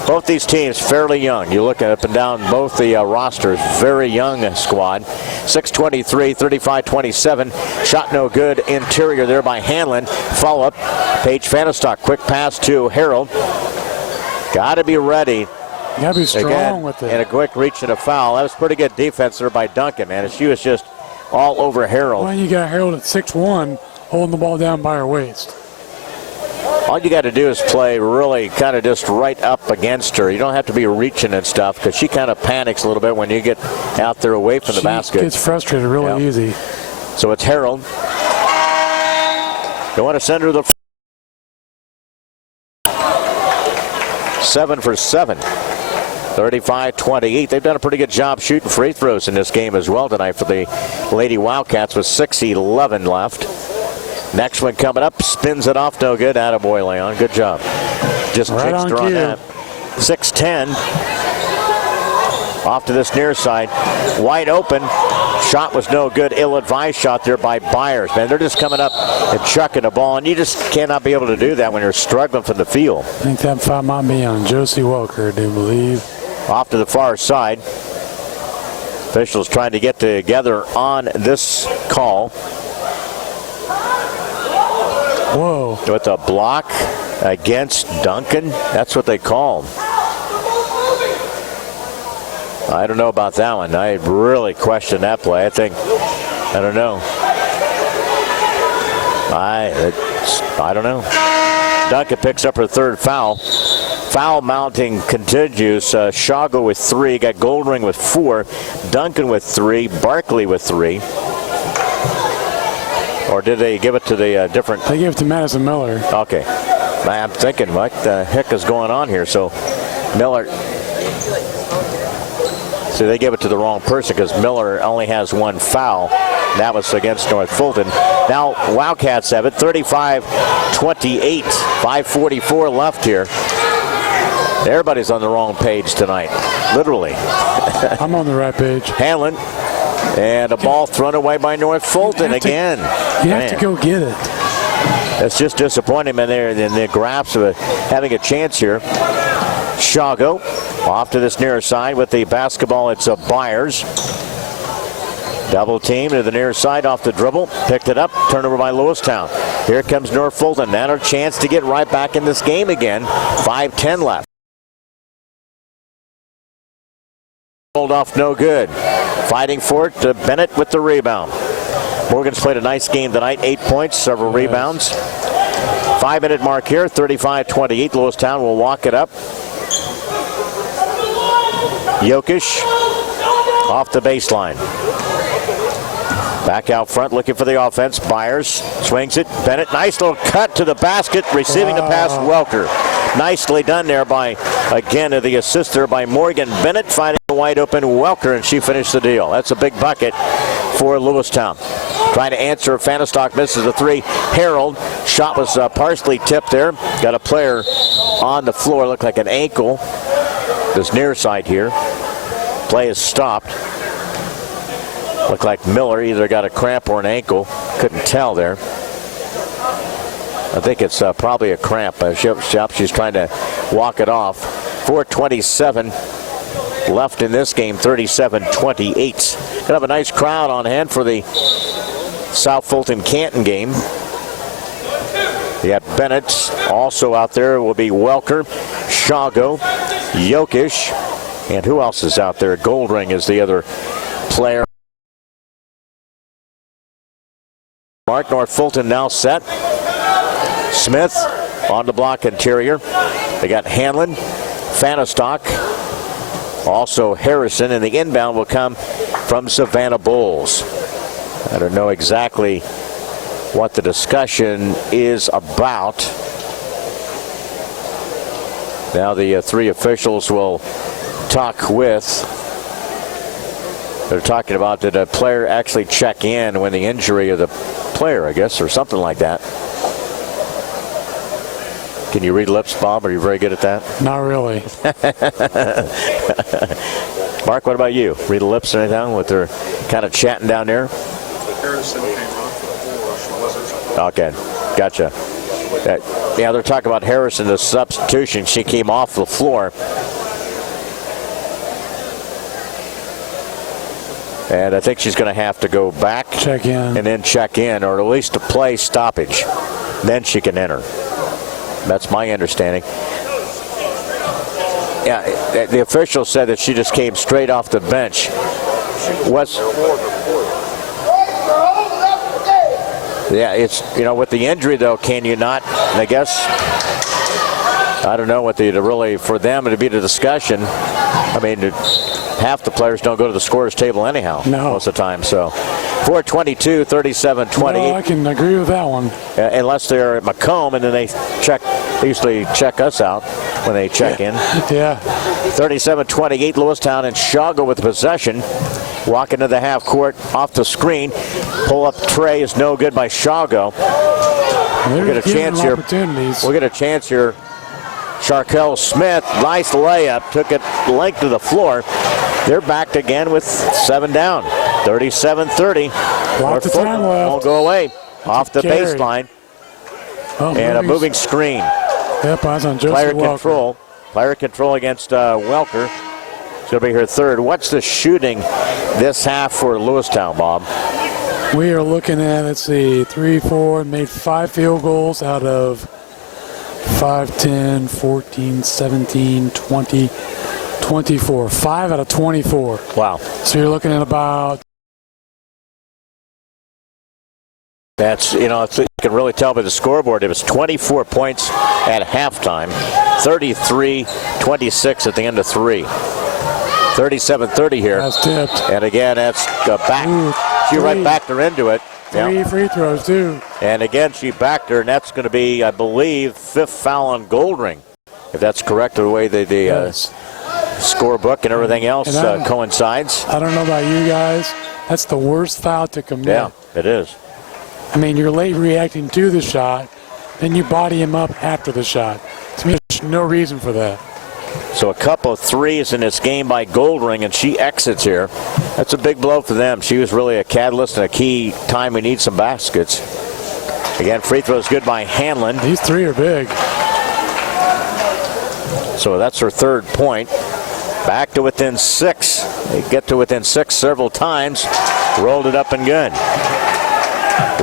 Both these teams fairly young. You look up and down both the rosters, very young squad. 6:23, 35-27. Shot no good. Interior there by Hanlon. Follow up. Paige Fanistock. Quick pass to Harold. Got to be ready. Got to be strong again, with it. And a quick reach and a foul. That was pretty good defense there by Duncan, man. She was just all over Harold. Well, you got Harold at 6'1", holding the ball down by her waist. All you got to do is play really kind of just right up against her. You don't have to be reaching and stuff because she kind of panics a little bit when you get out there away from the basket. She gets frustrated really easy. So it's Harold. You want to send her the 7 for 7. 35-28. They've done a pretty good job shooting free throws in this game as well tonight for the Lady Wildcats with 6:11 left. Next one coming up, spins it off, no good. Attaboy, Leon. Good job. Just Right trickster on cue. that. 6-10. Off to this near side. Wide open. Shot was no good. Ill-advised shot there by Byers. Man, they're just coming up and chucking the ball, and you just cannot be able to do that when you're struggling from the field. I think that foul might be on Josie Welker, I do believe. Off to the far side. Officials trying to get together on this call. Whoa. With a block against Duncan. That's what they call him. I don't know about that one. I really question that play. I don't know. I don't know. Duncan picks up her third foul. Foul mounting continues. Shago with 3. Got Goldring with 4. Duncan with 3. Barkley with 3. Or did they give it to the different? They gave it to Madison Miller. Okay. I'm thinking, what the heck is going on here? So Miller. So they gave it to the wrong person because Miller only has 1 foul. That was against North Fulton. Now Wildcats have it, 35-28. 5:44 left here. Everybody's on the wrong page tonight, literally. I'm on the right page. Hanlon, and a ball thrown away by North Fulton again. You have to go get it. That's just disappointing in the grasp of having a chance here. Shago off to this near side with the basketball. It's a Byers. Double team to the near side off the dribble. Picked it up. Turnover by Lewistown. Here comes North Fulton. Now a chance to get right back in this game again. 5:10 left. Hold off, no good. Fighting for it. Bennett with the rebound. Morgan's played a nice game tonight. 8 points, several rebounds. 5-minute mark here. 35-28. Lewistown will walk it up. Jokic off the baseline. Back out front looking for the offense. Byers swings it. Bennett, nice little cut to the basket. Receiving the pass, Welker. Nicely done there by, again, the assist there by Morgan Bennett, finding a wide open Welker, and she finished the deal. That's a big bucket for Lewistown. Trying to answer. Fanistock misses the 3. Harold, shot was partially tipped there. Got a player on the floor, looked like an ankle. This near side here. Play is stopped. Looked like Miller either got a cramp or an ankle. Couldn't tell there. I think it's probably a cramp. She's trying to walk it off. 4:27 left in this game. 37-28. Gonna have a nice crowd on hand for the South Fulton Canton game. You got Bennett also out there. Will be Welker, Shago, Jokic, and who else is out there? Goldring is the other player. Mark. North Fulton now set. Smith on the block interior. They got Hanlon, Fanistock, also Harrison, and the inbound will come from Savannah Bulls. I don't know exactly what the discussion is about. Now the 3 officials will talk with. They're talking about, did a player actually check in when the injury of the player, I guess, or something like that. Can you read lips, Bob? Are you very good at that? Not really. Mark, what about you? Read the lips or anything? What they're kind of chatting down there? Harrison came off the floor. She wasn't. Okay, gotcha. Yeah, they're talking about Harrison, the substitution. She came off the floor. And I think she's going to have to go back. Check in. And then check in, or at least to play stoppage. Then she can enter. That's my understanding. Yeah, the official said that she just came straight off the bench. Yeah, it's, with the injury, though, can you not? I guess, I don't know what really, for them, it'd be the discussion. I mean, half the players don't go to the scorer's table anyhow, most of the time. So 4:22, 37-28. No, I can agree with that one. Unless they're at Macomb, and then they usually check us out when they check in. Yeah. 37-28, Lewistown and Shago with possession. Walk into the half court, off the screen. Pull up tray is no good by Shago. We'll get a chance here. We'll get a chance here. Sharkel Smith, nice layup, took it length to the floor. They're back again with 7 down. 37-30. Lots of time left. Won't go away. Off the baseline. And a moving screen. Yep, eyes on Joseph Player Welker. control. Player control against Welker. It's going to be her third. What's the shooting this half for Lewistown, Bob? We are looking at, let's see, 3, 4, made 5 field goals out of 5, 10, 14, 17, 20, 24. 5 out of 24. Wow. So you're looking at about... That's, you can really tell by the scoreboard. It was 24 points at halftime, 33-26 at the end of 3. 37-30 here. That's tipped. And again, that's back. She right backed her into it. 3 free throws, too. And again, she backed her, and that's going to be, I believe, 5th foul on Goldring, if that's correct, the way the Yes. scorebook and everything else coincides. I don't know about you guys. That's the worst foul to commit. Yeah, it is. I mean, you're late reacting to the shot, then you body him up after the shot. To me, there's no reason for that. So a couple of threes in this game by Goldring, and she exits here. That's a big blow for them. She was really a catalyst and a key time we need some baskets. Again, free throws good by Hanlon. These 3 are big. So that's her 3rd point. Back to within 6. They get to within 6 several times. Rolled it up and good.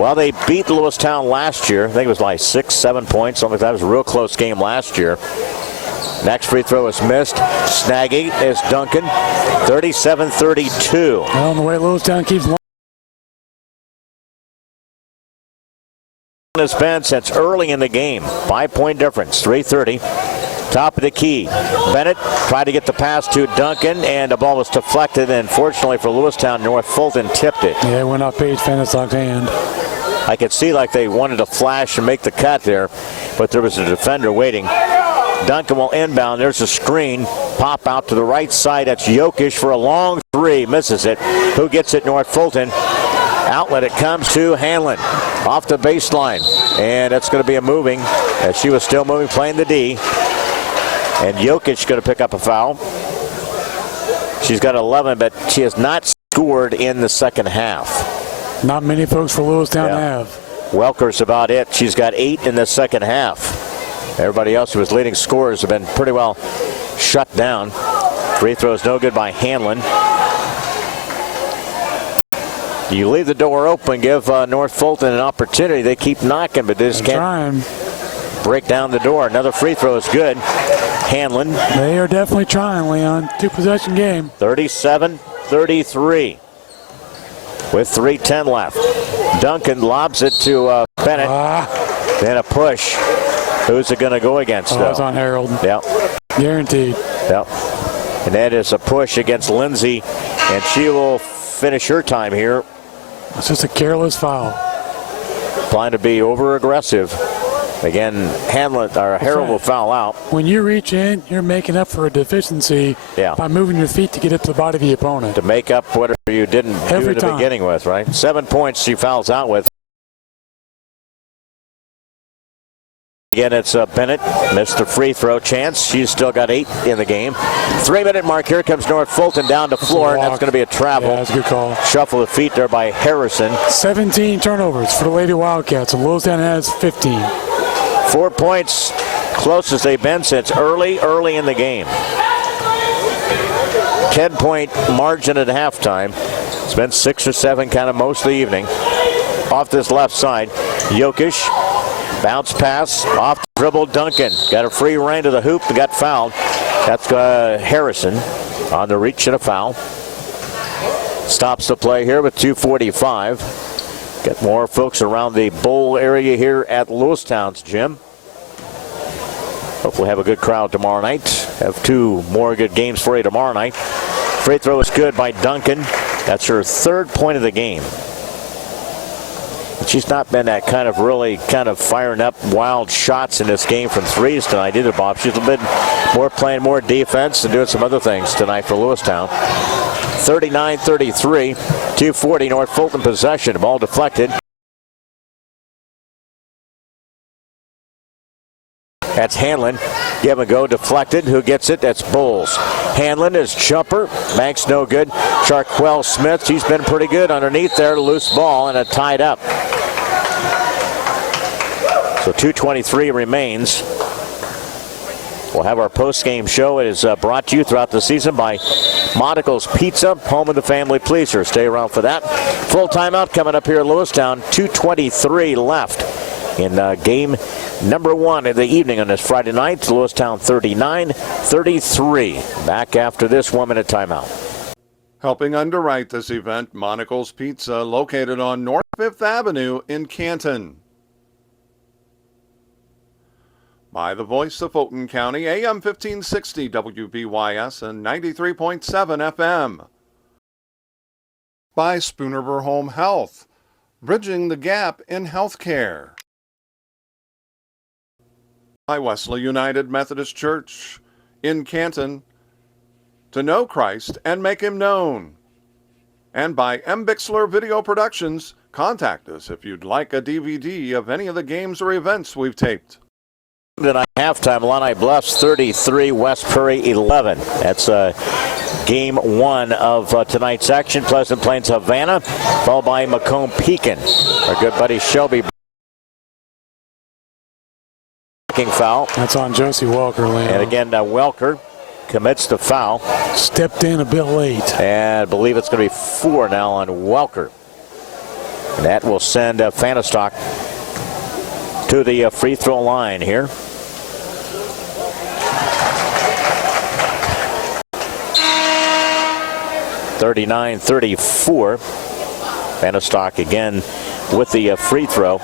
Well, they beat Lewistown last year. I think it was like 6, 7 points. Something like that. It was a real close game last year. Next free throw is missed. Snagging is Duncan. 37-32. Well, the way Lewistown keeps has been since early in the game. 5-point difference. 3:30. Top of the key. Bennett tried to get the pass to Duncan, and the ball was deflected. And fortunately for Lewistown, North Fulton tipped it. Yeah, it went off Paige Fennistock's hand. I could see like they wanted to flash and make the cut there, but there was a defender waiting. Duncan will inbound. There's a screen. Pop out to the right side. That's Jokic for a long 3. Misses it. Who gets it? North Fulton. Outlet it comes to Hanlon. Off the baseline. And that's going to be a moving, as she was still moving, playing the D. And Jokic going to pick up a foul. She's got 11, but she has not scored in the second half. Not many folks for Lewistown have. Welker's about it. She's got 8 in the second half. Everybody else who was leading scorers have been pretty well shut down. Free throws no good by Hanlon. You leave the door open, give North Fulton an opportunity. They keep knocking, but they just can't break down the door. Another free throw is good. Hanlon. They are definitely trying, Leon. 2-possession game. 37-33 with 3:10 left. Duncan lobs it to Bennett. Then a push. Who's it going to go against? It's on Harold. Yep. Guaranteed. Yep. And that is a push against Lindsay, and she will finish her time here. It's just a careless foul. Trying to be over-aggressive. Again, Harold will foul out. When you reach in, you're making up for a deficiency by moving your feet to get up to the body of the opponent. To make up whatever you didn't do at the beginning with, right? 7 points she fouls out with. Again, it's Bennett. Missed the free throw chance. She's still got 8 in the game. 3-minute mark. Here comes North Fulton down the floor, and that's going to be a travel. Yeah, that's a good call. Shuffle of feet there by Harrison. 17 turnovers for the Lady Wildcats, and Lewistown has 15. 4 points, closest they've been since early in the game. 10-point margin at halftime. It's been 6 or 7 kind of most of the evening. Off this left side, Jokic. Bounce pass, off the dribble, Duncan. Got a free rein to the hoop and got fouled. That's Harrison on the reach and a foul. Stops the play here with 2:45. Get more folks around the bowl area here at Lewistown's gym. Hopefully have a good crowd tomorrow night. Have 2 more good games for you tomorrow night. Free throw is good by Duncan. That's her 3rd point of the game. She's not been that kind of firing up wild shots in this game from threes tonight either, Bob. She's a bit more playing more defense and doing some other things tonight for Lewistown. 39-33, 2:40 North Fulton possession. Ball deflected. That's Hanlon. Give and go, deflected. Who gets it? That's Bowles. Hanlon is jumper. Banks no good. Charquel Smith, she's been pretty good underneath there. Loose ball and a tied up. So 2:23 remains. We'll have our post-game show. It is brought to you throughout the season by Monticle's Pizza, home of the family pleaser. Stay around for that. Full timeout coming up here at Lewistown. 2:23 left in game number 1 of the evening on this Friday night. Lewistown 39-33. Back after this 1-minute timeout. Helping underwrite this event, Monticle's Pizza, located on North 5th Avenue in Canton. By the voice of Fulton County, AM 1560 WBYS and 93.7 FM. By Spoonerver Home Health, bridging the gap in healthcare. By Wesley United Methodist Church in Canton, to know Christ and make him known. And by M. Bixler Video Productions, contact us if you'd like a DVD of any of the games or events we've taped. Tonight, halftime, Illini Bluffs 33, West Prairie 11. That's game 1 of tonight's action. Pleasant Plains, Havana, followed by Macomb Pekin. Our good buddy Shelby. Foul. That's on Josie Welker, Leo. And again, Welker commits the foul. Stepped in a bit late. And I believe it's going to be 4 now on Welker. And that will send Fanistock to the free throw line here. (39-34). Fanistock again with the free throw.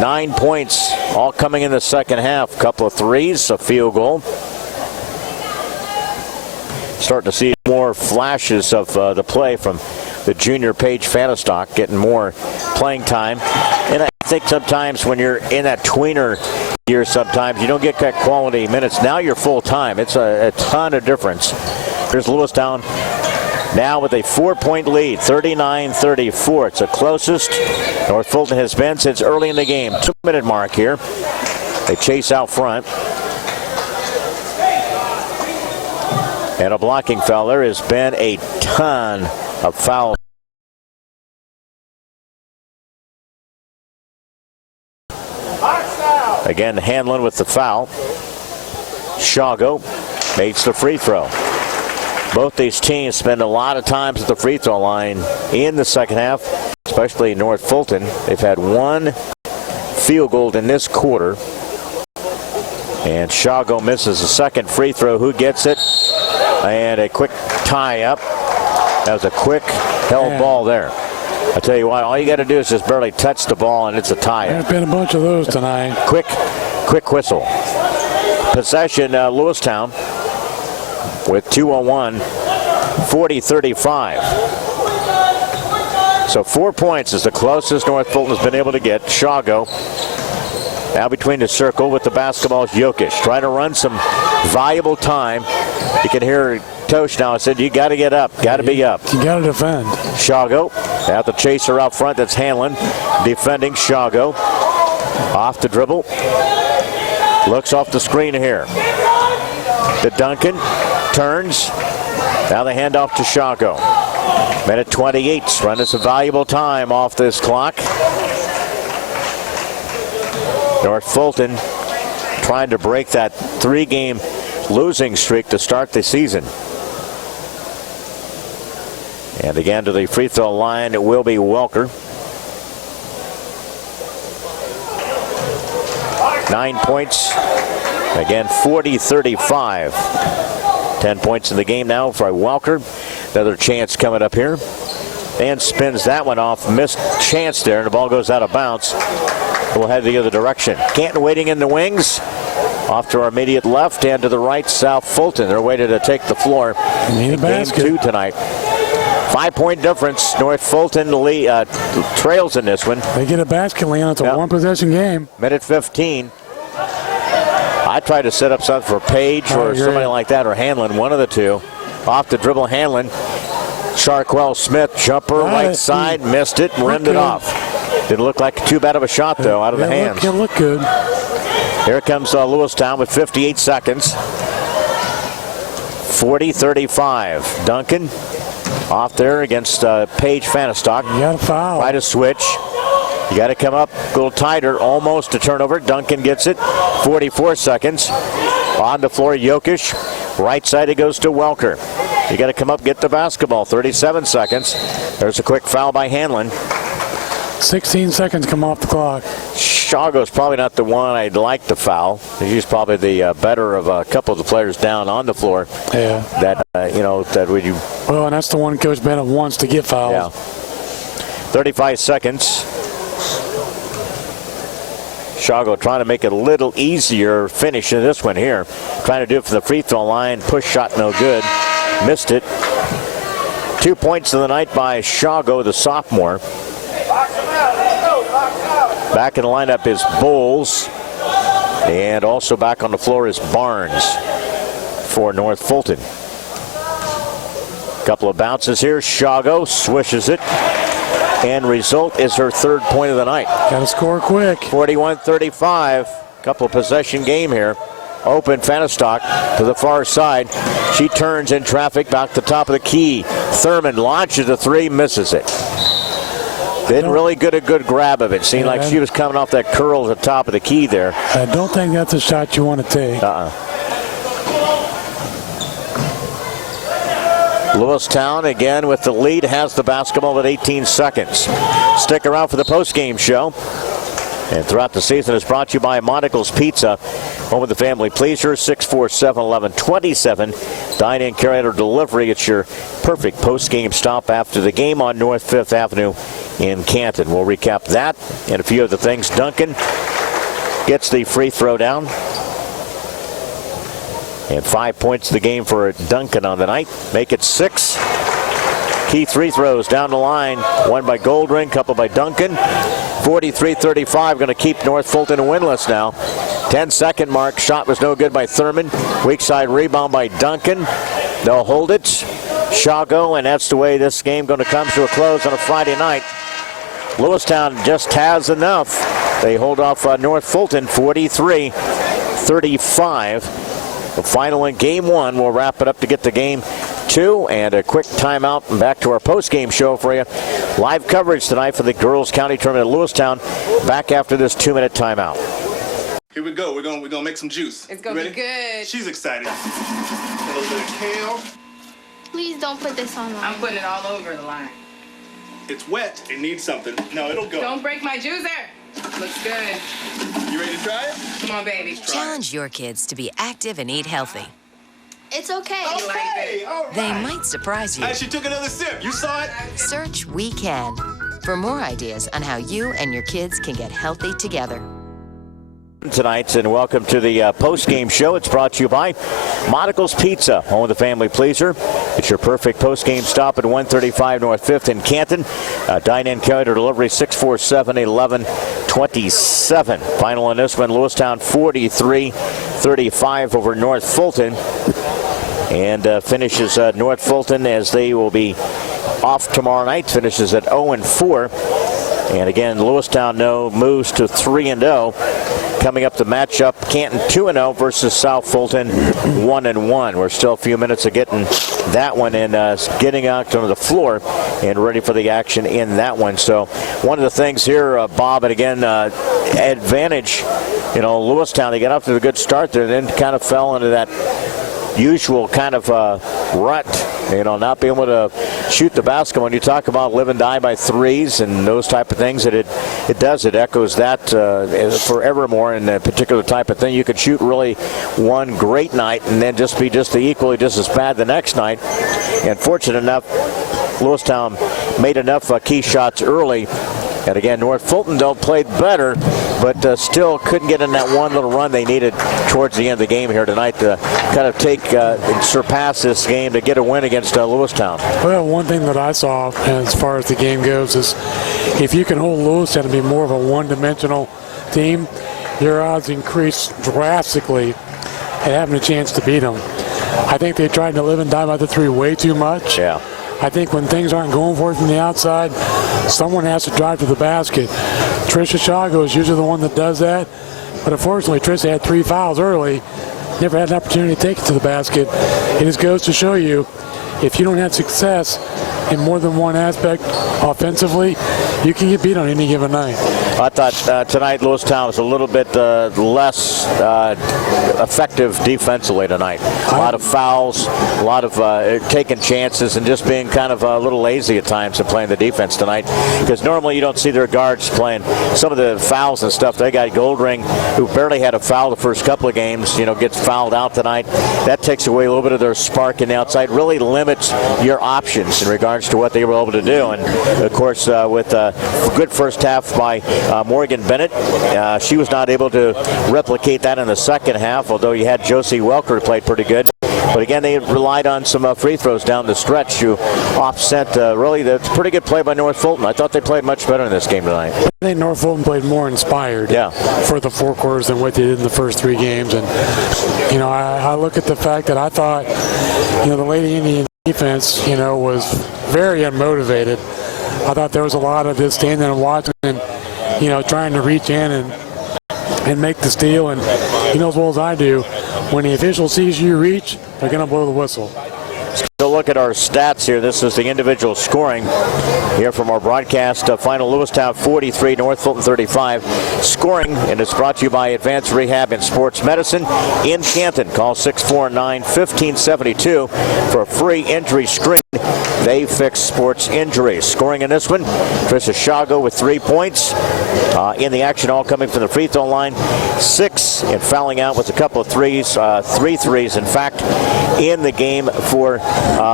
9 points, all coming in the second half. Couple of threes, a field goal. Starting to see more flashes of the play from the junior Paige Fanistock, getting more playing time. And I think sometimes when you're in that tweener year, sometimes you don't get that quality minutes. Now you're full time. It's a ton of difference. Here's Lewistown now with a 4-point lead, 39-34. It's the closest North Fulton has been since early in the game. 2-minute mark here. They chase out front. And a blocking foul. There has been a ton of fouls. Again, Hanlon with the foul. Shago makes the free throw. Both these teams spend a lot of times at the free throw line in the second half, especially North Fulton. They've had 1 field goal in this quarter. And Shago misses the second free throw. Who gets it? And a quick tie up. That was a quick held ball there. I tell you what, all you got to do is just barely touch the ball and it's a tie up. There's been a bunch of those tonight. Quick whistle. Possession, Lewistown with 2:01, 40-35. So 4 points is the closest North Fulton has been able to get. Shago now between the circle with the basketball is Jokic. Trying to run some valuable time. You can hear Tosh now. I said, you got to get up. Got to be up. You got to defend. Shago. Out the chaser out front. That's Hanlon. Defending Shago. Off the dribble. Looks off the screen here. To Duncan. Turns. Now the handoff to Shago. Minute 28. Running some valuable time off this clock. North Fulton trying to break that 3-game losing streak to start the season. And again to the free throw line, it will be Welker. 9 points. Again, 40-35. 10 points in the game now for Welker. Another chance coming up here. And spins that one off. Missed chance there, and the ball goes out of bounds. We'll head the other direction. Canton waiting in the wings. Off to our immediate left and to the right, South Fulton. They're waiting to take the floor in game 2 tonight. 5-point difference. North Fulton trails in this one. They get a basket, Leon. It's a one-possession game. Minute 15. I tried to set up something for Page or somebody like that, or Hanlon, one of the two. Off the dribble, Hanlon. Charquel Smith, jumper, right side, missed it, rimmed it off. Didn't look like too bad of a shot, though, out of the hands. It looked good. Here comes Lewistown with 58 seconds. 40-35. Duncan off there against Paige Fanistock. You got a foul. Try to switch. You got to come up a little tighter, almost a turnover. Duncan gets it. 44 seconds. On the floor, Jokic. Right side, it goes to Welker. You got to come up, get the basketball. 37 seconds. There's a quick foul by Hanlon. 16 seconds come off the clock. Shago's probably not the one I'd like to foul. He's probably the better of a couple of the players down on the floor. Yeah. That, that would you. Well, and that's the one Coach Bennett wants to get fouled. Yeah. 35 seconds. Shago trying to make it a little easier finish in this one here. Trying to do it from the free throw line. Push shot no good. Missed it. 2 points of the night by Shago, the sophomore. Back in the lineup is Bowles. And also back on the floor is Barnes for North Fulton. Couple of bounces here. Shago swishes it. And result is her third point of the night. Got to score quick. 41-35. Couple of possession game here. Open Fanistock to the far side. She turns in traffic back to the top of the key. Thurman launches a three, misses it. Didn't really get a good grab of it. Seemed like she was coming off that curl at the top of the key there. I don't think that's a shot you want to take. Lewistown again with the lead, has the basketball with 18 seconds. Stick around for the post-game show. And throughout the season is brought to you by Monticle's Pizza. Home of the family pleaser, 647-1127. Dine-in, carry or delivery. It's your perfect post-game stop after the game on North 5th Avenue in Canton. We'll recap that and a few other things. Duncan gets the free throw down. And 5 points to the game for Duncan on the night. Make it 6. Key three throws down the line. One by Goldring, couple by Duncan. 43-35, going to keep North Fulton winless now. 10-second mark. Shot was no good by Thurman. Weak side rebound by Duncan. They'll hold it. Shago, and that's the way this game going to come to a close on a Friday night. Lewistown just has enough. They hold off North Fulton 43-35. The final in game one. We'll wrap it up to get to game two and a quick timeout and back to our post-game show for you. Live coverage tonight for the Girls County Tournament at Lewistown. Back after this 2-minute timeout. Here we go. We're gonna make some juice. It's gonna be good. She's excited. A little bit of kale. Please don't put this on. I'm putting it all over the line. It's wet. It needs something. No, it'll go. Don't break my juicer. Looks good. You ready to try it? Come on, baby. Challenge your kids to be active and eat healthy. It's okay. Okay, all right. They might surprise you. Hey, she took another sip. You saw it? Search We Can for more ideas on how you and your kids can get healthy together. Tonight, and welcome to the post-game show. It's brought to you by Monticle's Pizza, home of the family pleaser. It's your perfect post-game stop at 135 North 5th in Canton. Dine-in, carry or delivery 647-1127. Final in this one, Lewistown 43-35 over North Fulton. And finishes North Fulton as they will be off tomorrow night. Finishes at 0-4. And again, Lewistown moves to 3-0. Coming up the matchup, Canton 2-0 versus South Fulton 1-1. We're still a few minutes of getting that one and getting out to the floor and ready for the action in that one. So one of the things here, Bob, and again, advantage, Lewistown, they got off to a good start there, then kind of fell into that usual kind of rut, not being able to shoot the basketball. When you talk about live and die by threes and those type of things, that it echoes that forevermore in a particular type of thing. You could shoot really one great night and then just be equally just as bad the next night. And fortunate enough, Lewistown made enough key shots early. And again, North Fulton, though, played better, but still couldn't get in that one little run they needed towards the end of the game here tonight to kind of take and surpass this game to get a win against Lewistown. Well, one thing that I saw as far as the game goes is if you can hold Lewistown to be more of a one-dimensional team, your odds increase drastically at having a chance to beat them. I think they tried to live and die by the three way too much. Yeah. I think when things aren't going for it from the outside, someone has to drive to the basket. Trisha Shago is usually the one that does that. But unfortunately, Trista had 3 fouls early, never had an opportunity to take it to the basket. It just goes to show you, if you don't have success in more than one aspect offensively, you can get beat on any given night. I thought tonight Lewistown was a little bit less effective defensively tonight. A lot of fouls, a lot of taking chances, and just being kind of a little lazy at times in playing the defense tonight. Because normally you don't see their guards playing some of the fouls and stuff. They got Goldring, who barely had a foul the first couple of games, gets fouled out tonight. That takes away a little bit of their spark in the outside, really limits your options in regards to what they were able to do. And of course, with a good first half by Morgan Bennett, she was not able to replicate that in the second half, although you had Josie Welker who played pretty good. But again, they relied on some free throws down the stretch to offset really the pretty good play by North Fulton. I thought they played much better in this game tonight. I think North Fulton played more inspired for the 4 quarters than what they did in the first 3 games. And, I look at the fact that I thought, the Lady Indian defense, was very unmotivated. I thought there was a lot of just standing and watching and, trying to reach in and make the steal. And you know as well as I do, when the official sees you reach, they're going to blow the whistle. So look at our stats here. This is the individual scoring here from our broadcast. Final Lewistown 43, North Fulton 35. Scoring, and it's brought to you by Advanced Rehab and Sports Medicine in Canton. Call 649-1572 for a free injury screen. They fix sports injuries. Scoring in this one, Trisha Shago with 3 points. In the action, all coming from the free throw line. 6, and fouling out with a couple of threes, 3 threes. In fact, in the game for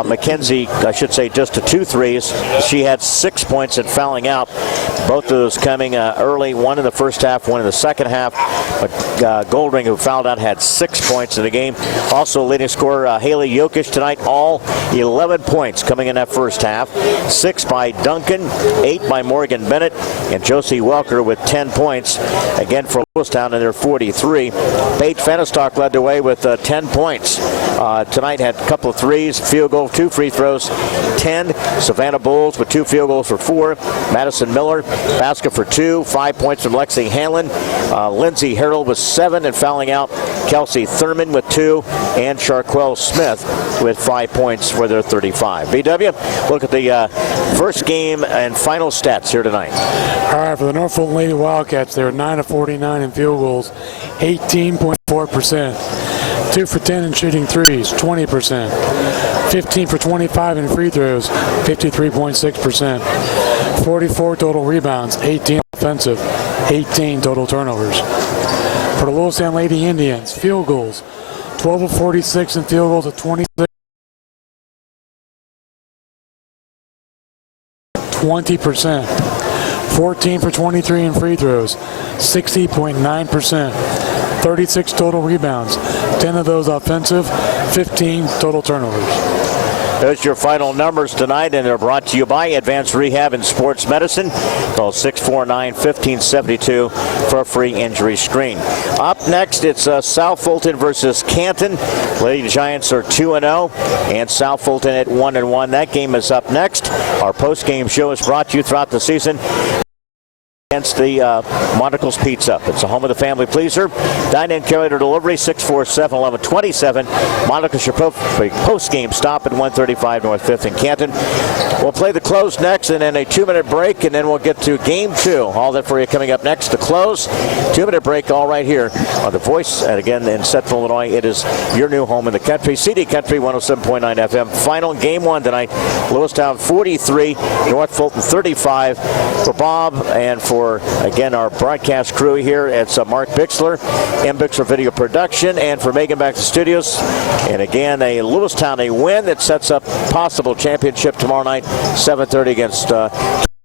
Mackenzie, I should say just 2 threes. She had 6 points in fouling out. Both of those coming early, one in the first half, one in the second half. But Goldring, who fouled out, had 6 points in the game. Also leading scorer Haley Jokic tonight, all 11 points coming in that first half. 6 by Duncan, 8 by Morgan Bennett, and Josie Welker with 10 points. Again for Lewistown in their 43. Paige Fennestock led the way with 10 points. Tonight had a couple of threes, field goal, 2 free throws, 10. Savannah Bowles with 2 field goals for 4. Madison Miller, basket for 2. 5 points from Lexi Hanlon. Lindsay Harrell with 7, and fouling out Kelsey Thurman with 2, and Sharquell Smith with 5 points for their 35. BW, look at the first game and final stats here tonight. All right, for the North Fulton Lady Wildcats, they were 9 of 49 in field goals, 18.4%. 2 for 10 in shooting threes, 20%. 15 for 25 in free throws, 53.6%. 44 total rebounds, 18 offensive, 18 total turnovers. For the Lewistown Lady Indians, field goals, 12 of 46 in field goals at 26. 20%. 14 for 23 in free throws, 60.9%. 36 total rebounds, 10 of those offensive, 15 total turnovers. Those are your final numbers tonight, and they're brought to you by Advanced Rehab and Sports Medicine. Call 649-1572 for a free injury screen. Up next, it's South Fulton versus Canton. Lady Giants are 2-0, and South Fulton at 1-1. That game is up next. Our post-game show is brought to you throughout the season against the Monticle's Pizza. It's a home of the family pleaser. Dine-in carrier delivery, 647-1127. Monticle's your post-game stop at 135 North 5th in Canton. We'll play the close next, and then a 2-minute break, and then we'll get to game 2. All that for you coming up next. The close, 2-minute break, all right here on The Voice. And again, in Central Illinois, it is your new home in the country. CD Country 107.9 FM. Final game 1 tonight. Lewistown 43, North Fulton 35. For Bob and for, again, our broadcast crew here, it's Mark Bixler, M. Bixler Video Production, and for Megan back to studios. And again, a Lewistown, a win that sets up possible championship tomorrow night, 7:30 against